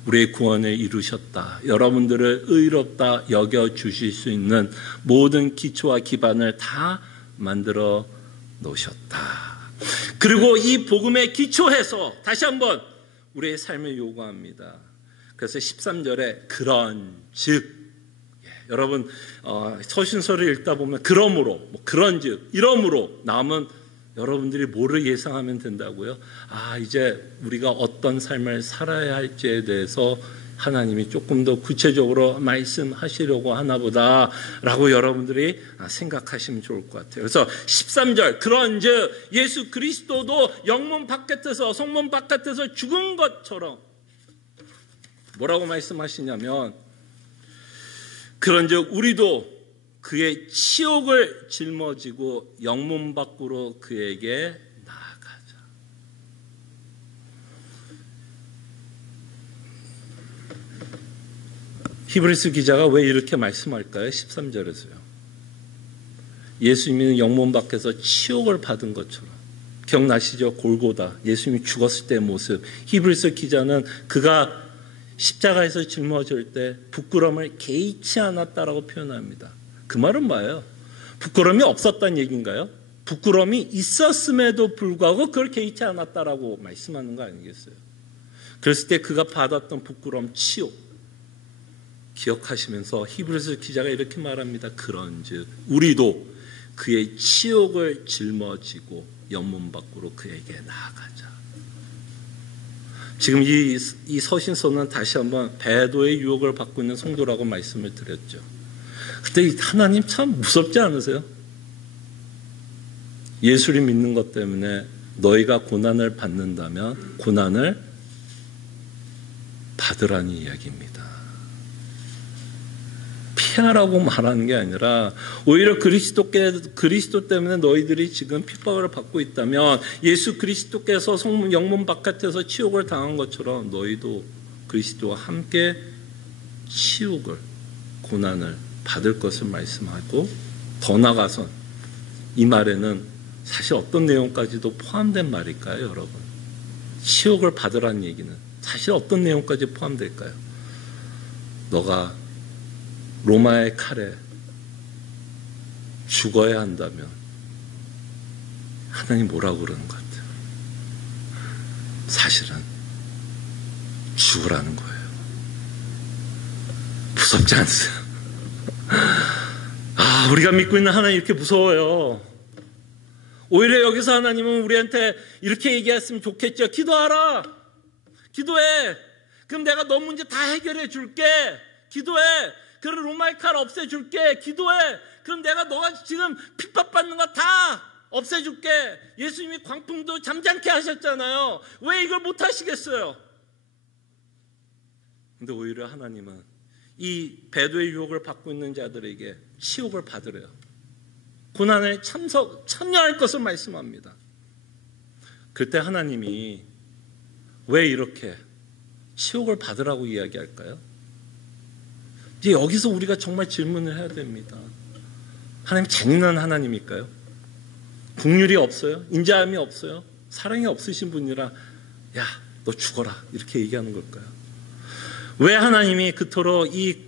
우리의 구원을 이루셨다. 여러분들을 의롭다 여겨주실 수 있는 모든 기초와 기반을 다 만들어 놓으셨다. 그리고 이 복음에 기초해서 다시 한번 우리의 삶을 요구합니다. 그래서 13절에 그런즉 여러분 서신서를 읽다 보면 그러므로 그런즉 이러므로 나오면 여러분들이 뭐를 예상하면 된다고요? 이제 우리가 어떤 삶을 살아야 할지에 대해서 하나님이 조금 더 구체적으로 말씀하시려고 하나 보다라고 여러분들이 생각하시면 좋을 것 같아요. 그래서 13절 그런즉 예수 그리스도도 영문 바깥에서 성문 바깥에서 죽은 것처럼 뭐라고 말씀하시냐면 그런즉 우리도 그의 치욕을 짊어지고 영문 밖으로 그에게 나아가자. 히브리서 기자가 왜 이렇게 말씀할까요? 13절에서요. 예수님은 영문 밖에서 치욕을 받은 것처럼. 기억나시죠? 골고다. 예수님이 죽었을 때의 모습. 히브리서 기자는 그가 십자가에서 짊어질 때 부끄러움을 개의치 않았다라고 표현합니다. 그 말은 뭐예요? 부끄러움이 없었다는 얘기인가요? 부끄러움이 있었음에도 불구하고 그걸 개의치 않았다라고 말씀하는 거 아니겠어요? 그랬을 때 그가 받았던 부끄러움, 치욕 기억하시면서 히브리서 기자가 이렇게 말합니다. 그런즉 우리도 그의 치욕을 짊어지고 영문 밖으로 그에게 나아가자. 지금 이 서신서는 다시 한번 배도의 유혹을 받고 있는 성도라고 말씀을 드렸죠. 그때 하나님 참 무섭지 않으세요? 예수를 믿는 것 때문에 너희가 고난을 받는다면 고난을 받으라는 이야기입니다. 피하라고 말하는 게 아니라 오히려 그리스도 때문에 너희들이 지금 핍박을 받고 있다면 예수 그리스도께서 성문 영문 바깥에서 치욕을 당한 것처럼 너희도 그리스도와 함께 치욕을 고난을 받을 것을 말씀하고 더 나아가선 이 말에는 사실 어떤 내용까지도 포함된 말일까요, 여러분? 치욕을 받으라는 얘기는 사실 어떤 내용까지 포함될까요? 너가 로마의 칼에 죽어야 한다면 하나님 뭐라고 그러는 것 같아요? 사실은 죽으라는 거예요. 무섭지 않으세요? 우리가 믿고 있는 하나님 이렇게 무서워요. 오히려 여기서 하나님은 우리한테 이렇게 얘기했으면 좋겠죠. 기도하라. 기도해. 그럼 내가 너 문제 다 해결해 줄게. 기도해. 그럼 로마의 칼 없애줄게. 기도해. 그럼 내가 너가 지금 핍박받는 거 다 없애줄게. 예수님이 광풍도 잠잠케 하셨잖아요. 왜 이걸 못 하시겠어요? 근데 오히려 하나님은 이 배도의 유혹을 받고 있는 자들에게 치욕을 받으래요. 고난에 참여할 것을 말씀합니다. 그때 하나님이 왜 이렇게 치욕을 받으라고 이야기할까요? 이제 여기서 우리가 정말 질문을 해야 됩니다. 하나님 잔인한 하나님일까요? 긍휼이 없어요? 인자함이 없어요? 사랑이 없으신 분이라 야, 너 죽어라 이렇게 얘기하는 걸까요? 왜 하나님이 그토록 이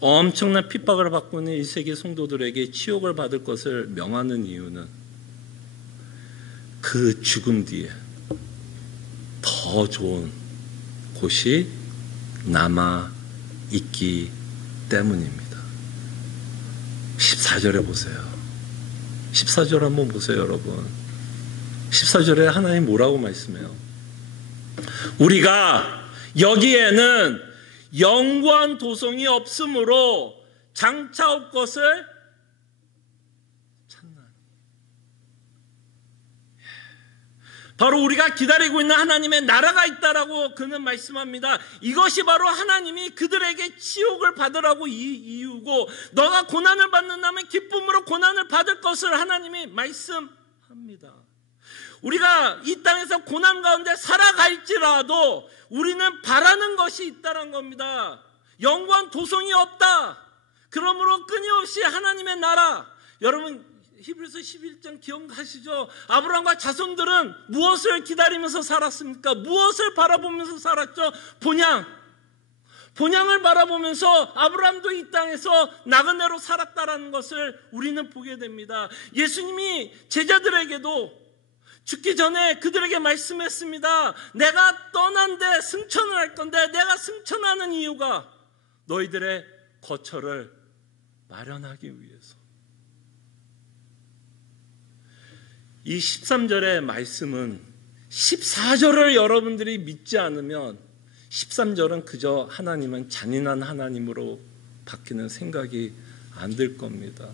엄청난 핍박을 받고 있는 1세기 성도들에게 치욕을 받을 것을 명하는 이유는 그 죽음 뒤에 더 좋은 곳이 남아 있기 때문입니다. 14절에 보세요. 14절 한번 보세요, 여러분. 14절에 하나님 뭐라고 말씀해요? 우리가 여기에는 영구한 도성이 없으므로 장차 올 것을 찾나니. 바로 우리가 기다리고 있는 하나님의 나라가 있다라고 그는 말씀합니다. 이것이 바로 하나님이 그들에게 치욕을 받으라고 이유고, 너가 고난을 받는다면 기쁨으로 고난을 받을 것을 하나님이 말씀합니다. 우리가 이 땅에서 고난 가운데 살아갈지라도 우리는 바라는 것이 있다는 겁니다. 영원한 도성이 없다. 그러므로 끊임없이 하나님의 나라. 여러분 히브리서 11장 기억하시죠? 아브라함과 자손들은 무엇을 기다리면서 살았습니까? 무엇을 바라보면서 살았죠? 본향을 바라보면서 아브라함도 이 땅에서 나그네로 살았다라는 것을 우리는 보게 됩니다. 예수님이 제자들에게도 죽기 전에 그들에게 말씀했습니다. 내가 떠난데 승천을 할 건데, 내가 승천하는 이유가 너희들의 거처를 마련하기 위해서. 이 13절의 말씀은 14절을 여러분들이 믿지 않으면 13절은 그저 하나님은 잔인한 하나님으로 바뀌는 생각이 안 들 겁니다.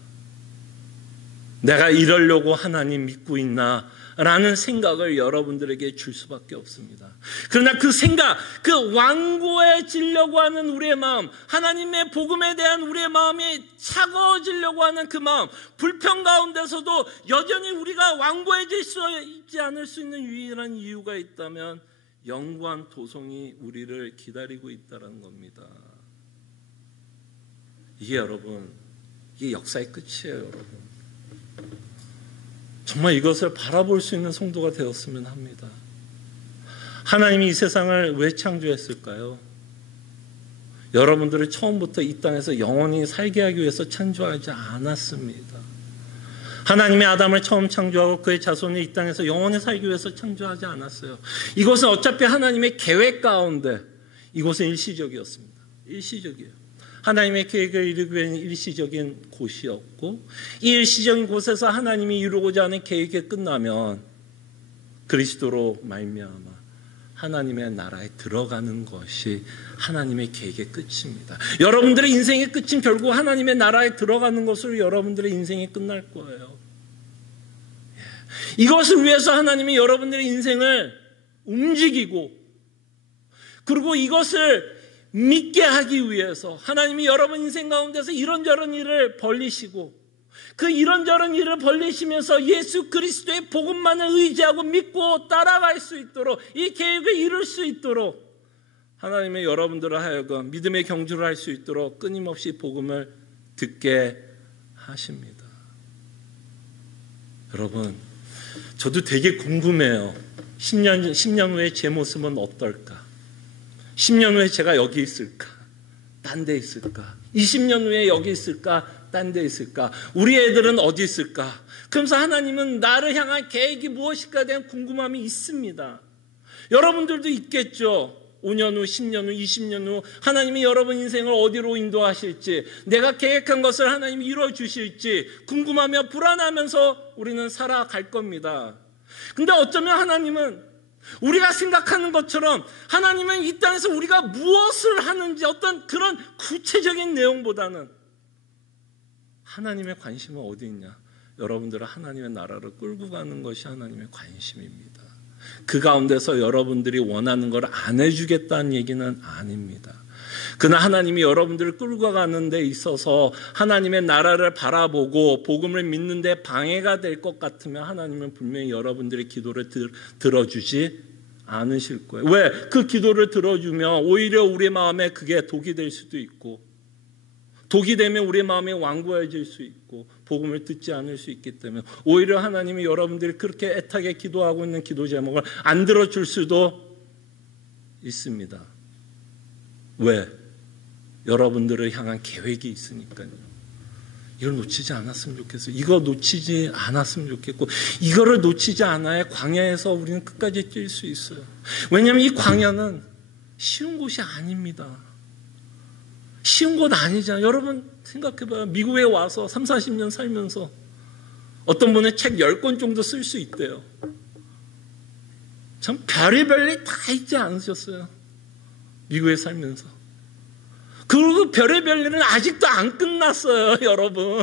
내가 이러려고 하나님 믿고 있나? 라는 생각을 여러분들에게 줄 수밖에 없습니다. 그러나 그 생각, 그 완고해지려고 하는 우리의 마음, 하나님의 복음에 대한 우리의 마음이 차가워지려고 하는 그 마음, 불평 가운데서도 여전히 우리가 완고해질 수 있지 않을 수 있는 유일한 이유가 있다면 영구한 도성이 우리를 기다리고 있다는 겁니다. 이게 여러분, 이게 역사의 끝이에요, 여러분. 정말 이것을 바라볼 수 있는 성도가 되었으면 합니다. 하나님이 이 세상을 왜 창조했을까요? 여러분들을 처음부터 이 땅에서 영원히 살게 하기 위해서 창조하지 않았습니다. 하나님이 아담을 처음 창조하고 그의 자손이 이 땅에서 영원히 살기 위해서 창조하지 않았어요. 이것은 어차피 하나님의 계획 가운데 이곳은 일시적이었습니다. 일시적이에요. 하나님의 계획을 이루기 위한 일시적인 곳이었고, 이 일시적인 곳에서 하나님이 이루고자 하는 계획이 끝나면 그리스도로 말미암아 하나님의 나라에 들어가는 것이 하나님의 계획의 끝입니다. 여러분들의 인생의 끝은 결국 하나님의 나라에 들어가는 것으로 여러분들의 인생이 끝날 거예요. 이것을 위해서 하나님이 여러분들의 인생을 움직이고, 그리고 이것을 믿게 하기 위해서 하나님이 여러분 인생 가운데서 이런저런 일을 벌리시고, 그 이런저런 일을 벌리시면서 예수 그리스도의 복음만을 의지하고 믿고 따라갈 수 있도록, 이 계획을 이룰 수 있도록 하나님의 여러분들을 하여금 믿음의 경주를 할 수 있도록 끊임없이 복음을 듣게 하십니다. 여러분, 저도 되게 궁금해요. 10년 후에 제 모습은 어떨까? 10년 후에 제가 여기 있을까? 딴 데 있을까? 20년 후에 여기 있을까? 딴 데 있을까? 우리 애들은 어디 있을까? 그러면서 하나님은 나를 향한 계획이 무엇일까에 대한 궁금함이 있습니다. 여러분들도 있겠죠. 5년 후, 10년 후, 20년 후 하나님이 여러분 인생을 어디로 인도하실지, 내가 계획한 것을 하나님이 이루어주실지 궁금하며 불안하면서 우리는 살아갈 겁니다. 근데 어쩌면 하나님은 우리가 생각하는 것처럼 하나님은 이 땅에서 우리가 무엇을 하는지 어떤 그런 구체적인 내용보다는 하나님의 관심은 어디 있냐? 여러분들은 하나님의 나라를 끌고 가는 것이 하나님의 관심입니다. 그 가운데서 여러분들이 원하는 걸 안 해주겠다는 얘기는 아닙니다. 그러나 하나님이 여러분들을 끌고 가는 데 있어서 하나님의 나라를 바라보고 복음을 믿는 데 방해가 될 것 같으면 하나님은 분명히 여러분들의 기도를 들어주지 않으실 거예요. 왜? 그 기도를 들어주면 오히려 우리 마음에 그게 독이 될 수도 있고, 독이 되면 우리 마음이 완고해질 수 있고 복음을 듣지 않을 수 있기 때문에 오히려 하나님이 여러분들이 그렇게 애타게 기도하고 있는 기도 제목을 안 들어줄 수도 있습니다. 왜? 여러분들을 향한 계획이 있으니까요. 이걸 놓치지 않았으면 좋겠어요. 이거 놓치지 않았으면 좋겠고, 이거를 놓치지 않아야 광야에서 우리는 끝까지 뛸 수 있어요. 왜냐하면 이 광야는 쉬운 곳이 아닙니다. 쉬운 곳 아니잖아요. 여러분 생각해봐요. 미국에 와서 30, 40년 살면서 어떤 분은 책 10권 정도 쓸 수 있대요. 참 별의별 일 다 있지 않으셨어요? 미국에 살면서. 그리고 별의별 일은 아직도 안 끝났어요, 여러분.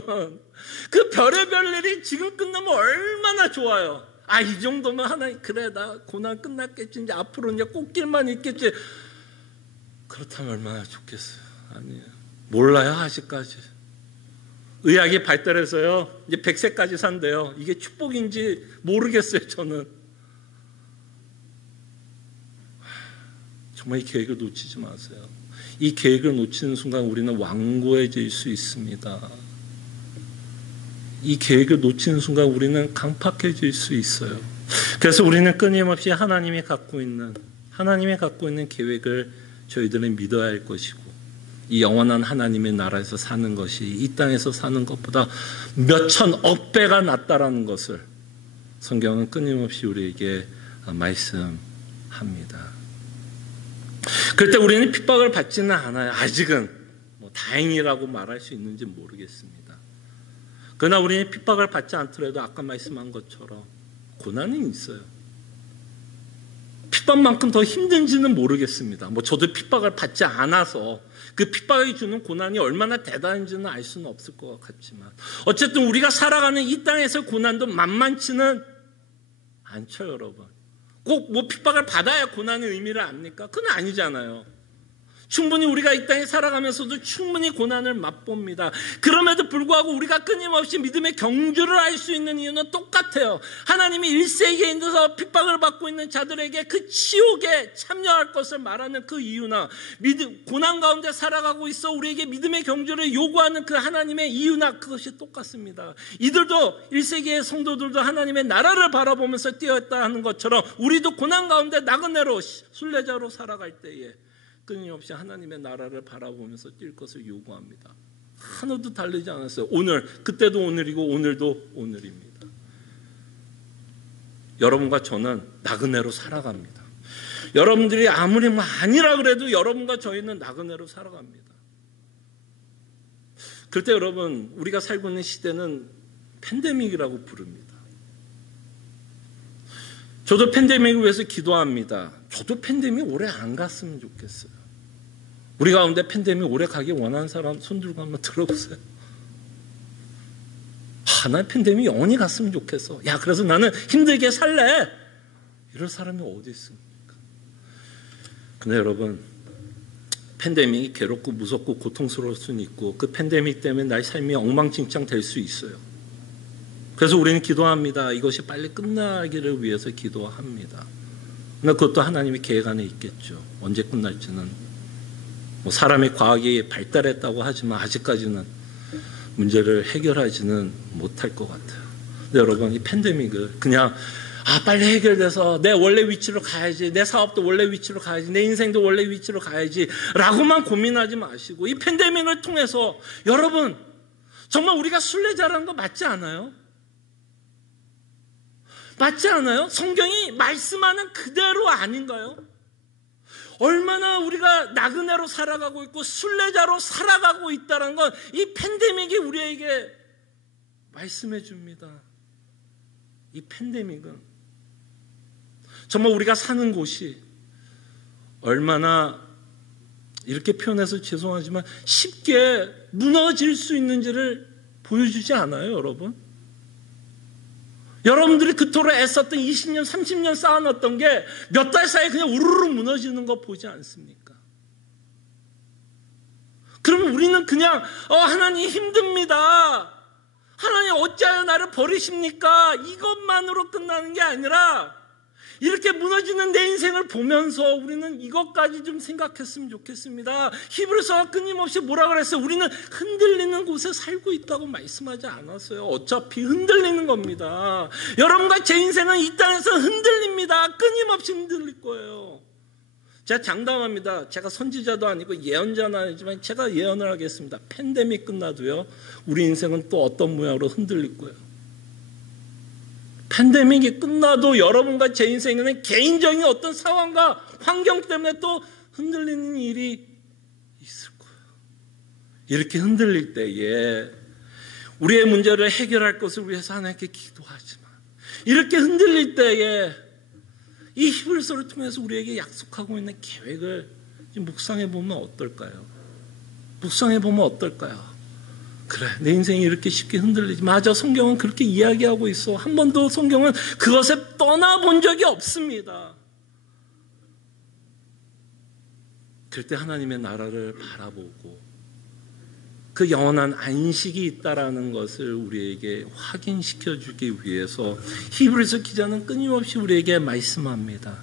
그 별의별 일이 지금 끝나면 얼마나 좋아요. 아, 이 정도면 하나님, 그래, 나 고난 끝났겠지. 이제 앞으로 이제 꽃길만 있겠지. 그렇다면 얼마나 좋겠어요. 아니에요. 몰라요, 아직까지. 의학이 발달해서요, 이제 100세까지 산대요. 이게 축복인지 모르겠어요, 저는. 정말 이 계획을 놓치지 마세요. 이 계획을 놓치는 순간 우리는 완고해질 수 있습니다. 이 계획을 놓치는 순간 우리는 강팍해질 수 있어요. 그래서 우리는 끊임없이 하나님이 갖고 있는 계획을 저희들은 믿어야 할 것이고, 이 영원한 하나님의 나라에서 사는 것이 이 땅에서 사는 것보다 몇천억 배가 낫다라는 것을 성경은 끊임없이 우리에게 말씀합니다. 그럴 때 우리는 핍박을 받지는 않아요. 아직은 다행이라고 말할 수 있는지 모르겠습니다. 그러나 우리는 핍박을 받지 않더라도 아까 말씀한 것처럼 고난이 있어요. 핍박만큼 더 힘든지는 모르겠습니다. 저도 핍박을 받지 않아서 그 핍박이 주는 고난이 얼마나 대단한지는 알 수는 없을 것 같지만, 어쨌든 우리가 살아가는 이 땅에서 고난도 만만치는 않죠, 여러분. 꼭 핍박을 받아야 고난의 의미를 압니까? 그건 아니잖아요. 충분히 우리가 이 땅에 살아가면서도 충분히 고난을 맛봅니다. 그럼에도 불구하고 우리가 끊임없이 믿음의 경주를 할 수 있는 이유는 똑같아요. 하나님이 1세기에서 핍박을 받고 있는 자들에게 그 치욕에 참여할 것을 말하는 그 이유나, 고난 가운데 살아가고 있어 우리에게 믿음의 경주를 요구하는 그 하나님의 이유나, 그것이 똑같습니다. 이들도 1세기의 성도들도 하나님의 나라를 바라보면서 뛰었다 하는 것처럼 우리도 고난 가운데 나그네로 순례자로 살아갈 때에 끊임없이 하나님의 나라를 바라보면서 뛸 것을 요구합니다. 하나도 다르지 않았어요. 오늘, 그때도 오늘이고 오늘도 오늘입니다. 여러분과 저는 나그네로 살아갑니다. 여러분들이 아무리 아니라 그래도 여러분과 저희는 나그네로 살아갑니다. 그럴 때 여러분, 우리가 살고 있는 시대는 팬데믹이라고 부릅니다. 저도 팬데믹을 위해서 기도합니다. 저도 팬데믹 오래 안 갔으면 좋겠어요. 우리 가운데 팬데믹 오래 가기 원하는 사람 손 들고 한번 들어보세요. 난 팬데믹 영원히 갔으면 좋겠어. 야, 그래서 나는 힘들게 살래. 이럴 사람이 어디 있습니까? 근데 여러분, 팬데믹이 괴롭고 무섭고 고통스러울 수는 있고, 그 팬데믹 때문에 나의 삶이 엉망진창 될 수 있어요. 그래서 우리는 기도합니다. 이것이 빨리 끝나기를 위해서 기도합니다. 근데 그것도 하나님의 계획 안에 있겠죠. 언제 끝날지는. 사람의 과학이 발달했다고 하지만 아직까지는 문제를 해결하지는 못할 것 같아요. 근데 여러분, 이 팬데믹을 그냥 빨리 해결돼서 내 원래 위치로 가야지, 내 사업도 원래 위치로 가야지, 내 인생도 원래 위치로 가야지 라고만 고민하지 마시고, 이 팬데믹을 통해서 여러분, 정말 우리가 순례자라는 거 맞지 않아요? 맞지 않아요? 성경이 말씀하는 그대로 아닌가요? 얼마나 우리가 나그네로 살아가고 있고 순례자로 살아가고 있다는 건 이 팬데믹이 우리에게 말씀해 줍니다. 이 팬데믹은 정말 우리가 사는 곳이 얼마나 이렇게 표현해서 죄송하지만 쉽게 무너질 수 있는지를 보여주지 않아요, 여러분? 여러분들이 그토록 애썼던 20년, 30년 쌓아놨던 게 몇 달 사이에 그냥 우르르 무너지는 거 보지 않습니까? 그러면 우리는 그냥 하나님 힘듭니다. 하나님 어찌하여 나를 버리십니까? 이것만으로 끝나는 게 아니라 이렇게 무너지는 내 인생을 보면서 우리는 이것까지 좀 생각했으면 좋겠습니다. 히브리서가 끊임없이 뭐라 그랬어요? 우리는 흔들리는 곳에 살고 있다고 말씀하지 않았어요. 어차피 흔들리는 겁니다. 여러분과 제 인생은 이 땅에서 흔들립니다. 끊임없이 흔들릴 거예요. 제가 장담합니다. 제가 선지자도 아니고 예언자는 아니지만 제가 예언을 하겠습니다. 팬데믹 끝나도요, 우리 인생은 또 어떤 모양으로 흔들릴 거예요. 팬데믹이 끝나도 여러분과 제 인생에는 개인적인 어떤 상황과 환경 때문에 또 흔들리는 일이 있을 거예요. 이렇게 흔들릴 때에 우리의 문제를 해결할 것을 위해서 하나님께 기도하지만, 이렇게 흔들릴 때에 이 히브리서를 통해서 우리에게 약속하고 있는 계획을 묵상해 보면 어떨까요? 묵상해 보면 어떨까요? 그래, 내 인생이 이렇게 쉽게 흔들리지. 맞아, 성경은 그렇게 이야기하고 있어. 한 번도 성경은 그것에 떠나본 적이 없습니다. 그럴 때 하나님의 나라를 바라보고 그 영원한 안식이 있다라는 것을 우리에게 확인시켜주기 위해서 히브리서 기자는 끊임없이 우리에게 말씀합니다.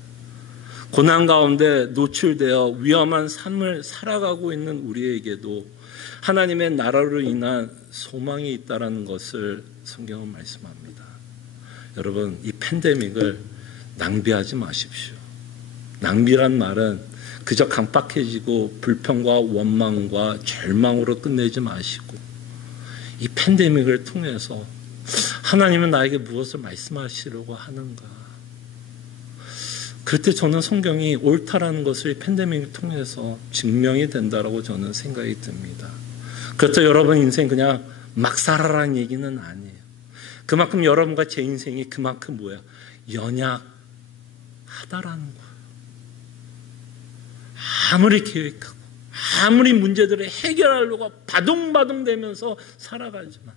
고난 가운데 노출되어 위험한 삶을 살아가고 있는 우리에게도 하나님의 나라로 인한 소망이 있다는 것을 성경은 말씀합니다. 여러분, 이 팬데믹을 낭비하지 마십시오. 낭비란 말은 그저 강박해지고 불평과 원망과 절망으로 끝내지 마시고, 이 팬데믹을 통해서 하나님은 나에게 무엇을 말씀하시려고 하는가. 그럴 때 저는 성경이 옳다라는 것을 팬데믹을 통해서 증명이 된다라고 저는 생각이 듭니다. 그렇죠. 여러분 인생 그냥 막 살아라는 얘기는 아니에요. 그만큼 여러분과 제 인생이 그만큼 뭐야? 연약하다라는 거예요. 아무리 계획하고 아무리 문제들을 해결하려고 바둥바둥대면서 살아가지만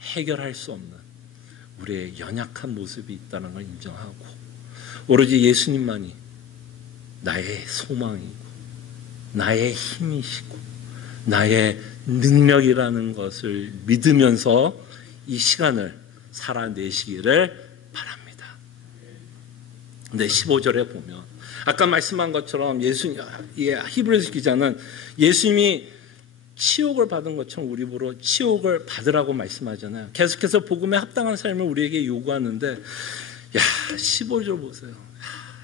해결할 수 없는 우리의 연약한 모습이 있다는 걸 인정하고, 오로지 예수님만이 나의 소망이고 나의 힘이시고 나의 능력이라는 것을 믿으면서 이 시간을 살아내시기를 바랍니다. 근데 15절에 보면 아까 말씀한 것처럼 히브리서 기자는 예수님이 치욕을 받은 것처럼 우리 보러 치욕을 받으라고 말씀하잖아요. 계속해서 복음에 합당한 삶을 우리에게 요구하는데, 15절 보세요.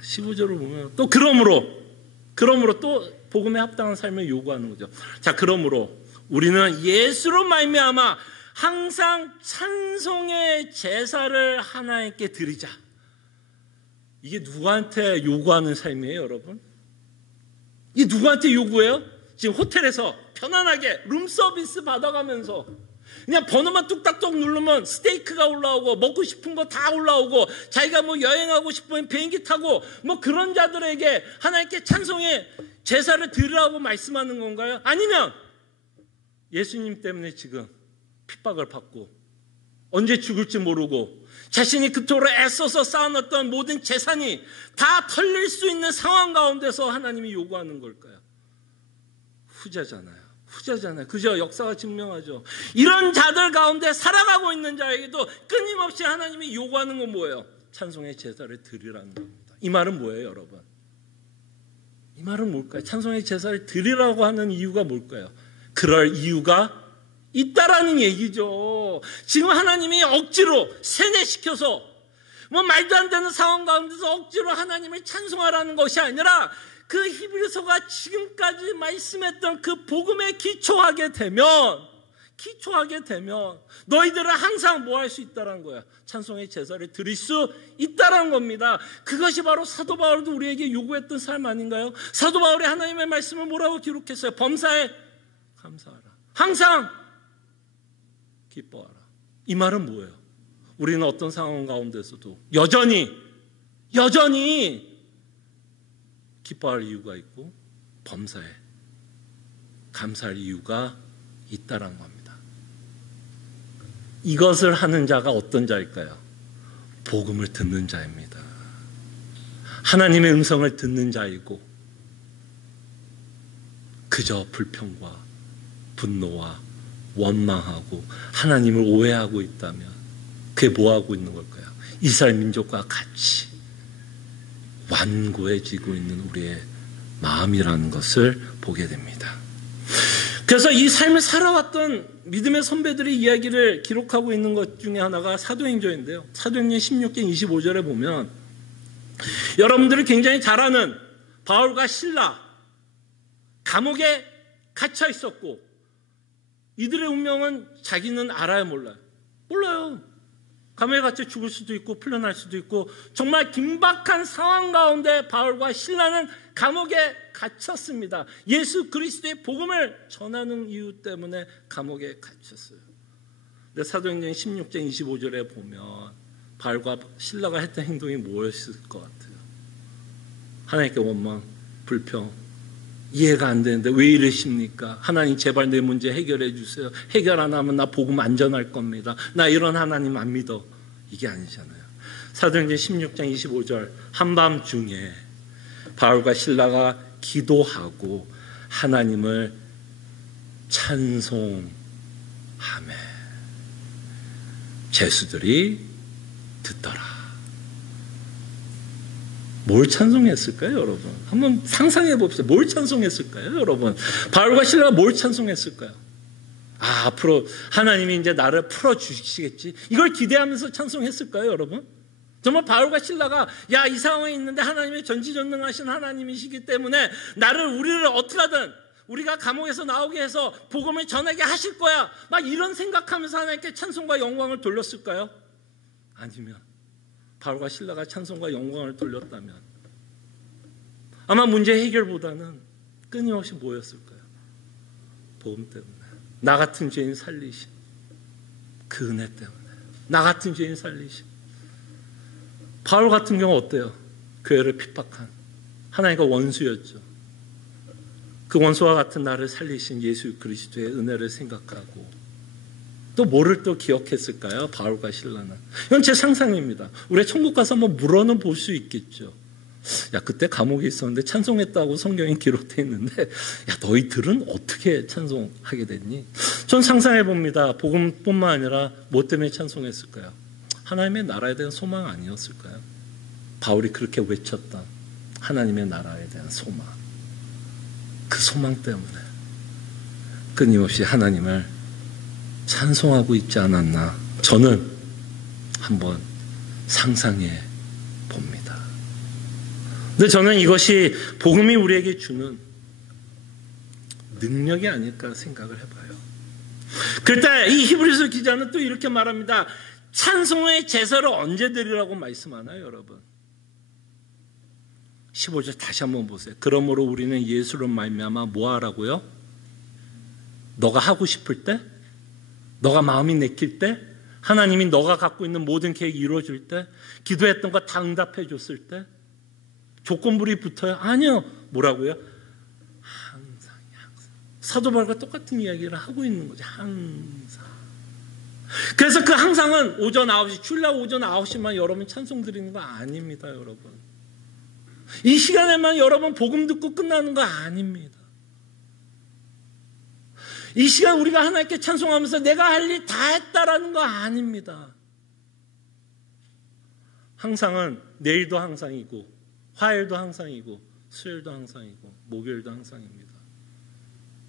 15절을 보면 또 그러므로 또 복음에 합당한 삶을 요구하는 거죠. 자, 그러므로 우리는 예수로 말미암아 항상 찬송의 제사를 하나님께 드리자. 이게 누구한테 요구하는 삶이에요, 여러분? 이게 누구한테 요구해요? 지금 호텔에서 편안하게 룸서비스 받아가면서 그냥 번호만 뚝딱뚝 누르면 스테이크가 올라오고 먹고 싶은 거 다 올라오고 자기가 뭐 여행하고 싶으면 비행기 타고 뭐 그런 자들에게 하나님께 찬송의 제사를 드리라고 말씀하는 건가요? 아니면 예수님 때문에 지금 핍박을 받고 언제 죽을지 모르고 자신이 그토록 애써서 쌓아놨던 모든 재산이 다 털릴 수 있는 상황 가운데서 하나님이 요구하는 걸까요? 후자잖아요. 그죠? 역사가 증명하죠. 이런 자들 가운데 살아가고 있는 자에게도 끊임없이 하나님이 요구하는 건 뭐예요? 찬송의 제사를 드리라는 겁니다. 이 말은 뭐예요, 여러분? 이 말은 뭘까요? 찬송의 제사를 드리라고 하는 이유가 뭘까요? 그럴 이유가 있다라는 얘기죠. 지금 하나님이 억지로 세뇌시켜서 뭐 말도 안 되는 상황 가운데서 억지로 하나님을 찬송하라는 것이 아니라 그 히브리서가 지금까지 말씀했던 그 복음에 기초하게 되면 너희들은 항상 뭐 할 수 있다는 거야? 찬송의 제사를 드릴 수 있다는 겁니다. 그것이 바로 사도 바울도 우리에게 요구했던 삶 아닌가요? 사도 바울이 하나님의 말씀을 뭐라고 기록했어요? 범사에 감사하라. 항상 기뻐하라. 이 말은 뭐예요? 우리는 어떤 상황 가운데서도 여전히 여전히 기뻐할 이유가 있고 범사에 감사할 이유가 있다라는 겁니다. 이것을 하는 자가 어떤 자일까요? 복음을 듣는 자입니다. 하나님의 음성을 듣는 자이고 그저 불평과 분노와 원망하고 하나님을 오해하고 있다면 그게 뭐하고 있는 걸까요? 이스라엘 민족과 같이 완고해지고 있는 우리의 마음이라는 것을 보게 됩니다. 그래서 이 삶을 살아왔던 믿음의 선배들의 이야기를 기록하고 있는 것 중에 하나가 사도행전인데요. 사도행전 16장 25절에 보면 여러분들이 굉장히 잘 아는 바울과 실라 감옥에 갇혀 있었고 이들의 운명은 자기는 알아요, 몰라요? 몰라요. 감옥에 갇혀 죽을 수도 있고 풀려날 수도 있고 정말 긴박한 상황 가운데 바울과 실라는 감옥에 갇혔습니다. 예수 그리스도의 복음을 전하는 이유 때문에 감옥에 갇혔어요. 근데 사도행전 16장 25절에 보면 바울과 실라가 했던 행동이 뭐였을 것 같아요? 하나님께 원망, 불평, 이해가 안 되는데 왜 이러십니까? 하나님 제발 내 문제 해결해 주세요. 해결 안 하면 나 복음 안 전할 겁니다. 나 이런 하나님 안 믿어. 이게 아니잖아요. 사도행전 16장 25절 한밤중에 바울과 실라가 기도하고 하나님을 찬송하며 죄수들이 듣더라. 뭘 찬송했을까요, 여러분? 한번 상상해 봅시다. 뭘 찬송했을까요, 여러분? 바울과 실라가 뭘 찬송했을까요? 앞으로 하나님이 이제 나를 풀어주시겠지. 이걸 기대하면서 찬송했을까요, 여러분? 정말 바울과 실라가 이 상황에 있는데 하나님의 전지전능하신 하나님이시기 때문에 우리를 어떻게 하든 우리가 감옥에서 나오게 해서 복음을 전하게 하실 거야. 막 이런 생각하면서 하나님께 찬송과 영광을 돌렸을까요? 아니면 바울과 실라가 찬송과 영광을 돌렸다면 아마 문제 해결보다는 끊임없이 뭐였을까요? 복음 때문에. 나 같은 죄인 살리심. 그 은혜 때문에. 나 같은 죄인 살리심. 바울 같은 경우 어때요? 교회를 핍박한 하나님과 원수였죠. 그 원수와 같은 나를 살리신 예수 그리스도의 은혜를 생각하고 또 뭐를 또 기억했을까요? 바울과 실라는. 이건 제 상상입니다. 우리 천국 가서 한번 물어는 볼 수 있겠죠. 그때 감옥에 있었는데 찬송했다고 성경에 기록되어 있는데 너희들은 어떻게 찬송하게 됐니? 전 상상해 봅니다. 복음뿐만 아니라 뭐 때문에 찬송했을까요? 하나님의 나라에 대한 소망 아니었을까요? 바울이 그렇게 외쳤던 하나님의 나라에 대한 소망. 그 소망 때문에 끊임없이 하나님을 찬송하고 있지 않았나 저는 한번 상상해 봅니다. 근데 저는 이것이 복음이 우리에게 주는 능력이 아닐까 생각을 해봐요. 그때 이 히브리서 기자는 또 이렇게 말합니다. 찬송의 제사를 언제 드리라고 말씀하나요, 여러분? 15절 다시 한번 보세요. 그러므로 우리는 예수로 말미암아 뭐 하라고요? 너가 하고 싶을 때? 너가 마음이 내킬 때? 하나님이 너가 갖고 있는 모든 계획이 이루어질 때? 기도했던 거 다 응답해 줬을 때? 조건부리 붙어요? 아니요. 뭐라고요? 항상. 사도 바울과 똑같은 이야기를 하고 있는 거죠. 항상. 그래서 그 항상은 오전 9시, 주일날 오전 9시만 여러분 찬송 드리는 거 아닙니다, 여러분. 이 시간에만 여러분 복음 듣고 끝나는 거 아닙니다. 이 시간 우리가 하나님께 찬송하면서 내가 할 일 다 했다라는 거 아닙니다. 항상은 내일도 항상이고 화요일도 항상이고 수요일도 항상이고 목요일도 항상입니다.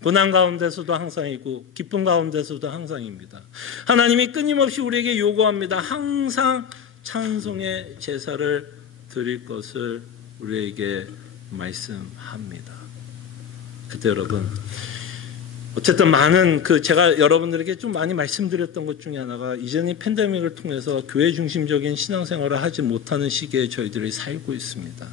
고난 가운데서도 항상이고 기쁨 가운데서도 항상입니다. 하나님이 끊임없이 우리에게 요구합니다. 항상 찬송의 제사를 드릴 것을 우리에게 말씀합니다. 그때 여러분 어쨌든 많은 제가 여러분들에게 좀 많이 말씀드렸던 것 중에 하나가 이전의 팬데믹을 통해서 교회 중심적인 신앙생활을 하지 못하는 시기에 저희들이 살고 있습니다.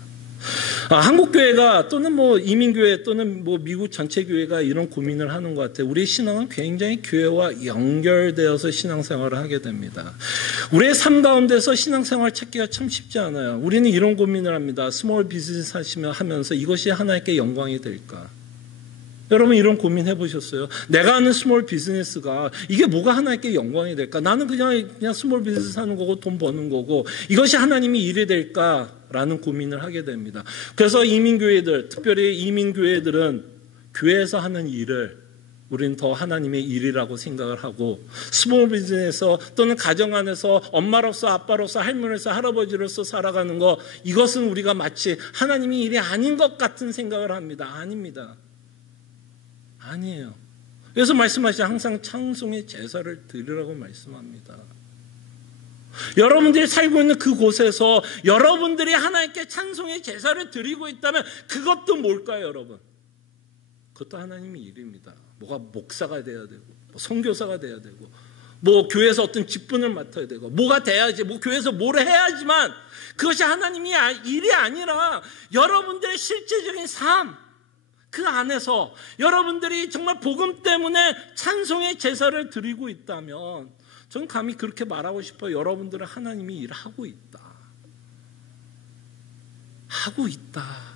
한국교회가 또는 뭐 이민교회 또는 뭐 미국 전체 교회가 이런 고민을 하는 것 같아요. 우리의 신앙은 굉장히 교회와 연결되어서 신앙생활을 하게 됩니다. 우리의 삶 가운데서 신앙생활 찾기가 참 쉽지 않아요. 우리는 이런 고민을 합니다. 스몰 비즈니스 하면서 이것이 하나님께 영광이 될까? 여러분 이런 고민 해보셨어요? 내가 하는 스몰 비즈니스가 이게 뭐가 하나님께 영광이 될까? 나는 그냥 스몰 비즈니스 하는 거고 돈 버는 거고 이것이 하나님이 일이 될까라는 고민을 하게 됩니다. 그래서 이민교회들, 특별히 이민교회들은 교회에서 하는 일을 우리는 더 하나님의 일이라고 생각을 하고 스몰 비즈니스 또는 가정 안에서 엄마로서 아빠로서 할머니로서 할아버지로서 살아가는 거 이것은 우리가 마치 하나님의 일이 아닌 것 같은 생각을 합니다. 아닙니다. 아니에요. 그래서 말씀하신 항상 찬송의 제사를 드리라고 말씀합니다. 여러분들이 살고 있는 그곳에서 여러분들이 하나님께 찬송의 제사를 드리고 있다면 그것도 뭘까요, 여러분? 그것도 하나님의 일입니다. 뭐가 목사가 돼야 되고, 뭐 선교사가 돼야 되고, 뭐 교회에서 어떤 직분을 맡아야 되고, 뭐가 돼야지, 뭐 교회에서 뭘 해야지만 그것이 하나님의 일이 아니라 여러분들의 실제적인 삶, 그 안에서 여러분들이 정말 복음 때문에 찬송의 제사를 드리고 있다면 저는 감히 그렇게 말하고 싶어요. 여러분들은 하나님이 일하고 있다. 하고 있다.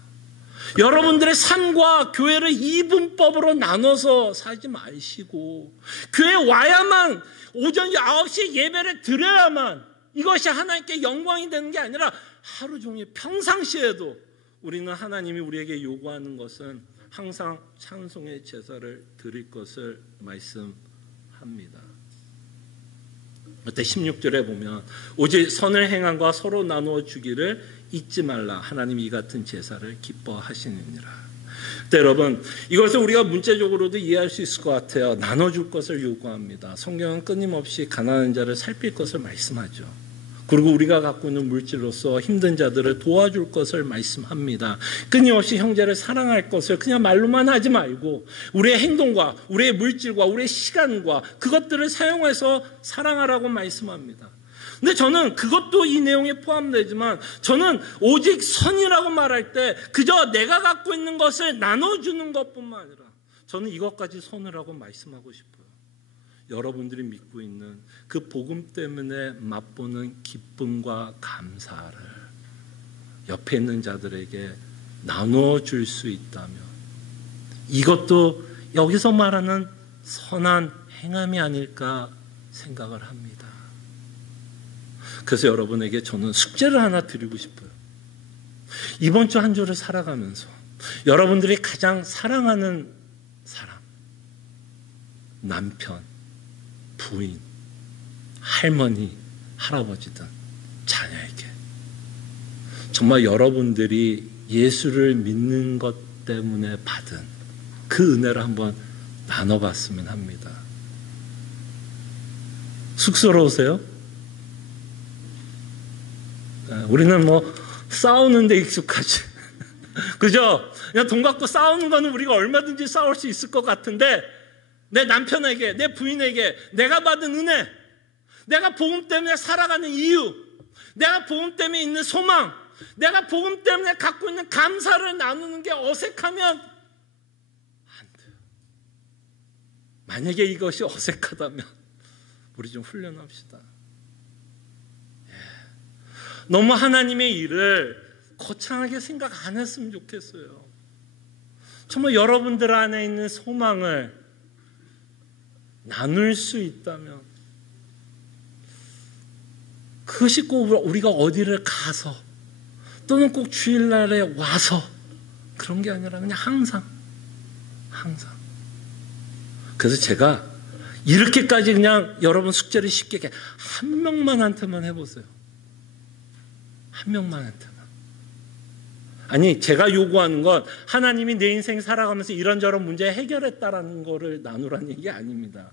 여러분들의 삶과 교회를 이분법으로 나눠서 살지 마시고 교회 와야만 오전 9시 예배를 드려야만 이것이 하나님께 영광이 되는 게 아니라 하루 종일 평상시에도 우리는 하나님이 우리에게 요구하는 것은 항상 찬송의 제사를 드릴 것을 말씀합니다. 그때 16절에 보면 오직 선을 행함과 서로 나누어 주기를 잊지 말라. 하나님이 이 같은 제사를 기뻐하시느니라. 그때 여러분 이것을 우리가 문자적으로도 이해할 수 있을 것 같아요. 나눠줄 것을 요구합니다. 성경은 끊임없이 가난한 자를 살필 것을 말씀하죠. 그리고 우리가 갖고 있는 물질로서 힘든 자들을 도와줄 것을 말씀합니다. 끊임없이 형제를 사랑할 것을 그냥 말로만 하지 말고 우리의 행동과 우리의 물질과 우리의 시간과 그것들을 사용해서 사랑하라고 말씀합니다. 근데 저는 그것도 이 내용에 포함되지만 저는 오직 선이라고 말할 때 그저 내가 갖고 있는 것을 나눠주는 것뿐만 아니라 저는 이것까지 선이라고 말씀하고 싶어요. 여러분들이 믿고 있는 그 복음 때문에 맛보는 기쁨과 감사를 옆에 있는 자들에게 나눠줄 수 있다면 이것도 여기서 말하는 선한 행함이 아닐까 생각을 합니다. 그래서 여러분에게 저는 숙제를 하나 드리고 싶어요. 이번 주 한 주를 살아가면서 여러분들이 가장 사랑하는 사람, 남편, 부인, 할머니, 할아버지든 자녀에게 정말 여러분들이 예수를 믿는 것 때문에 받은 그 은혜를 한번 나눠봤으면 합니다. 쑥스러우세요? 우리는 뭐 싸우는데 익숙하지. 그죠? 그냥 돈 갖고 싸우는 거는 우리가 얼마든지 싸울 수 있을 것 같은데 내 남편에게, 내 부인에게 내가 받은 은혜, 내가 복음 때문에 살아가는 이유, 내가 복음 때문에 있는 소망, 내가 복음 때문에 갖고 있는 감사를 나누는 게 어색하면 안 돼요. 만약에 이것이 어색하다면 우리 좀 훈련합시다. 너무 하나님의 일을 거창하게 생각 안 했으면 좋겠어요. 정말 여러분들 안에 있는 소망을 나눌 수 있다면 그것이 꼭 우리가 어디를 가서 또는 꼭 주일날에 와서 그런 게 아니라 그냥 항상 그래서 제가 이렇게까지 그냥 여러분 숙제를 쉽게 한 명만한테만 해보세요. 한 명만한테만. 아니 제가 요구하는 건 하나님이 내 인생 살아가면서 이런저런 문제 해결했다라는 거를 나누라는 얘기 아닙니다.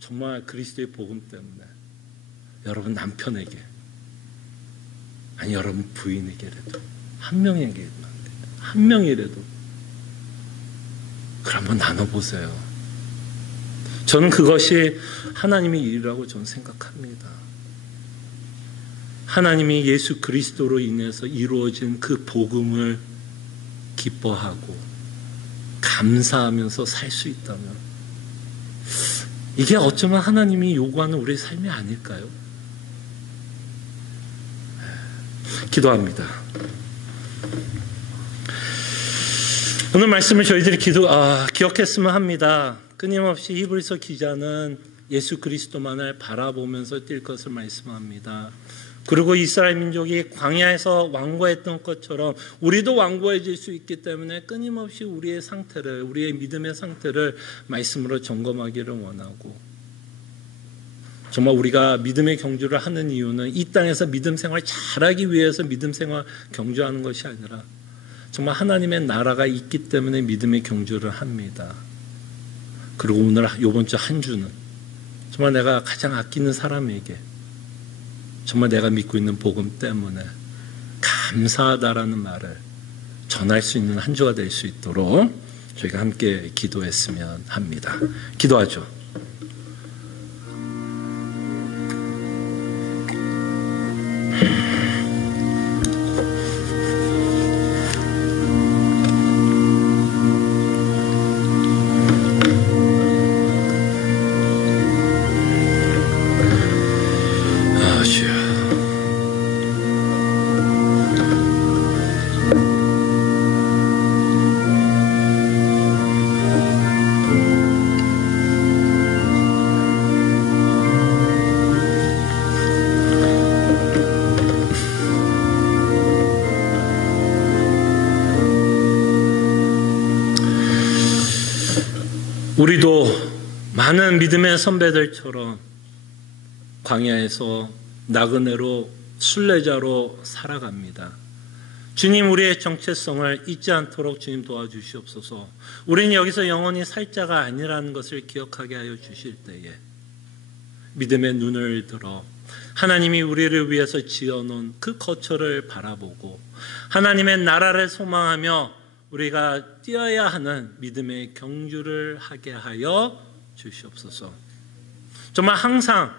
정말 그리스도의 복음 때문에 여러분 남편에게 아니 여러분 부인에게라도 한 명이라도 그걸 한번 나눠보세요. 저는 그것이 하나님의 일이라고 저는 생각합니다. 하나님이 예수 그리스도로 인해서 이루어진 그 복음을 기뻐하고 감사하면서 살 수 있다면 이게 어쩌면 하나님이 요구하는 우리의 삶이 아닐까요? 기도합니다. 오늘 말씀을 저희들이 기억했으면 합니다. 끊임없이 히브리서 기자는 예수 그리스도만을 바라보면서 뛸 것을 말씀합니다. 그리고 이스라엘 민족이 광야에서 완고했던 것처럼 우리도 완고해질 수 있기 때문에 끊임없이 우리의 상태를, 우리의 믿음의 상태를 말씀으로 점검하기를 원하고, 정말 우리가 믿음의 경주를 하는 이유는 이 땅에서 믿음 생활 잘하기 위해서 믿음 생활 경주하는 것이 아니라 정말 하나님의 나라가 있기 때문에 믿음의 경주를 합니다. 그리고 오늘 이번 주 한 주는 정말 내가 가장 아끼는 사람에게 정말 내가 믿고 있는 복음 때문에 감사하다라는 말을 전할 수 있는 한 주가 될 수 있도록 저희가 함께 기도했으면 합니다. 기도하죠. 우리도 많은 믿음의 선배들처럼 광야에서 나그네로 순례자로 살아갑니다. 주님, 우리의 정체성을 잊지 않도록 주님 도와주시옵소서. 우리는 여기서 영원히 살 자가 아니라는 것을 기억하게 하여 주실 때에 믿음의 눈을 들어 하나님이 우리를 위해서 지어놓은 그 거처를 바라보고 하나님의 나라를 소망하며 우리가 뛰어야 하는 믿음의 경주를 하게 하여 주시옵소서. 정말 항상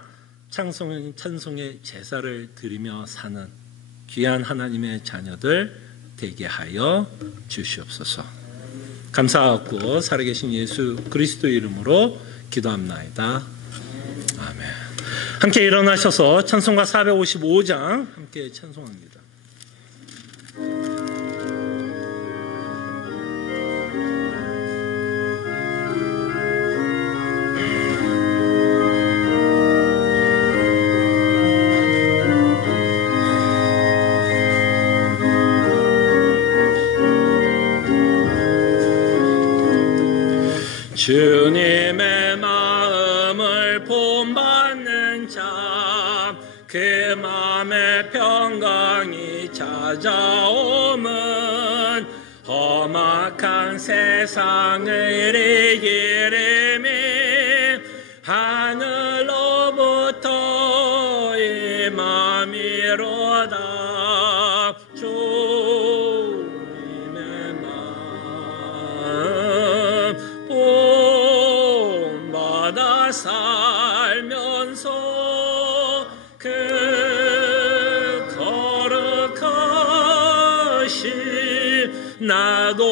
찬송의 제사를 드리며 사는 귀한 하나님의 자녀들 되게 하여 주시옵소서. 감사하고 살아계신 예수 그리스도의 이름으로 기도합나이다. 아멘. 함께 일어나셔서 찬송가 455장 함께 찬송합니다. 주님의 마음을 본받는 자, 그 마음의 평강이 찾아오면 험악한 세상을 이기리니 하늘로부터 임함이로다. 주님의 마음 본받아 살면서 그 거룩하신 나도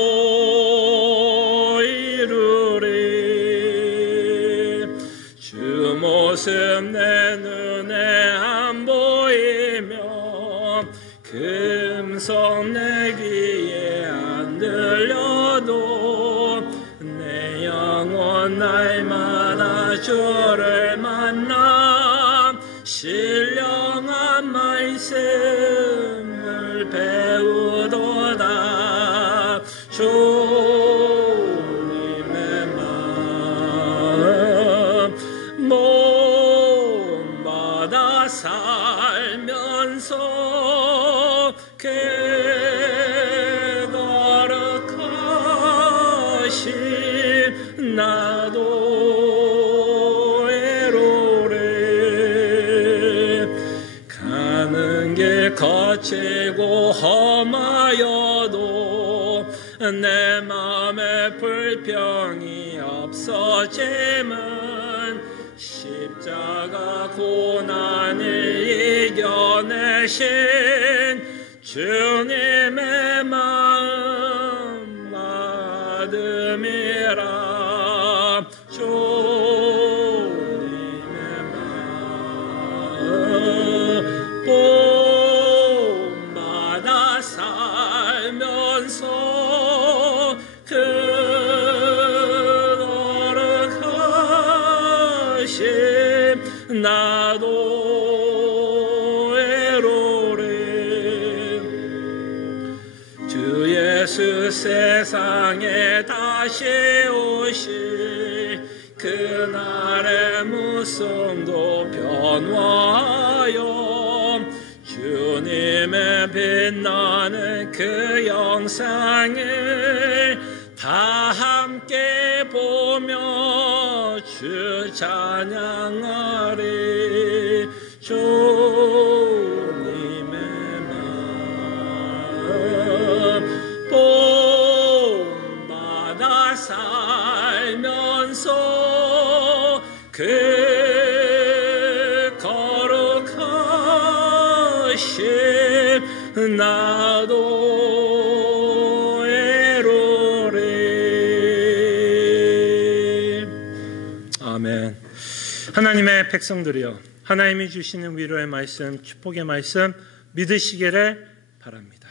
이루리. 주 모습 내 눈에 안 보이며 금성 내 귀에 안 들려도 내 영혼 날마다 주를 만나 신령한 말씀을 배우도다. 주님의 마음 본받아 살면서 그 거룩하신 나도 애로래. 가는 길 거칠고 험하여도 내 맘에 불평이 없어짐은 십자가 고난을 이겨내신 주님의 마음 받음이라. 주님의 마음 본받아 살면서 나도 외로래. 주 예수 세상에 다시 오실 그날의 무성도 변화하여 주님의 빛나는 그 영상을 다 함께 보며 주 찬양하리. 주님의 마음 본받아 살면서 그 거룩하심 나도 애로래. 아멘. 하나님의 백성들이여, 하나님이 주시는 위로의 말씀, 축복의 말씀 믿으시기를 바랍니다.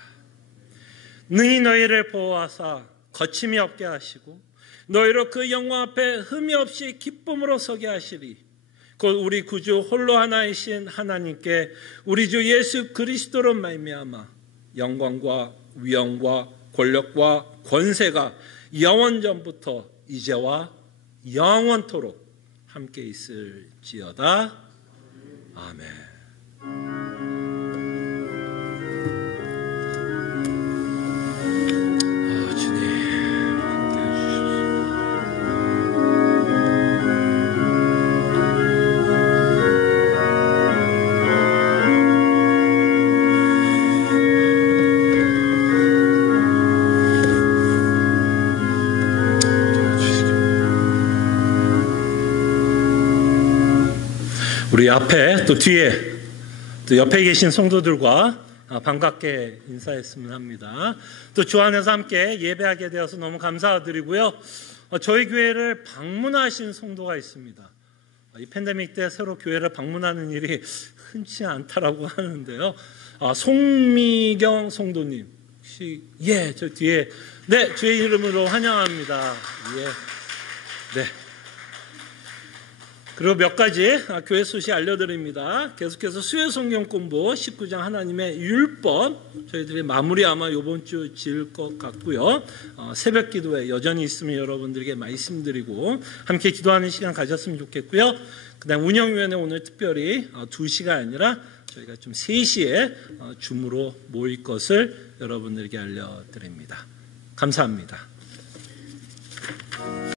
능히 너희를 보호하사 거침이 없게 하시고 너희로 그 영광 앞에 흠이 없이 기쁨으로 서게 하시리. 곧 우리 구주 홀로 하나이신 하나님께 우리 주 예수 그리스도로 말미암아 영광과 위엄과 권력과 권세가 영원전부터 이제와 영원토록 함께 있을지어다. 아멘. 주님 함께 우리 앞에 또 뒤에 또 옆에 계신 성도들과 반갑게 인사했으면 합니다. 또 주 안에서 함께 예배하게 되어서 너무 감사드리고요. 저희 교회를 방문하신 성도가 있습니다. 이 팬데믹 때 새로 교회를 방문하는 일이 흔치 않다라고 하는데요. 송미경 성도님 혹시 저 뒤에 주의 이름으로 환영합니다. 네. 그리고 몇 가지 교회 소식 알려드립니다. 계속해서 수요 성경 공부 19장 하나님의 율법 저희들이 마무리 아마 이번 주 지을 것 같고요. 새벽 기도회 여전히 있으면 여러분들에게 말씀드리고 함께 기도하는 시간 가졌으면 좋겠고요. 그다음 운영위원회 오늘 특별히 2시가 아니라 저희가 좀 3시에 줌으로 모일 것을 여러분들에게 알려드립니다. 감사합니다.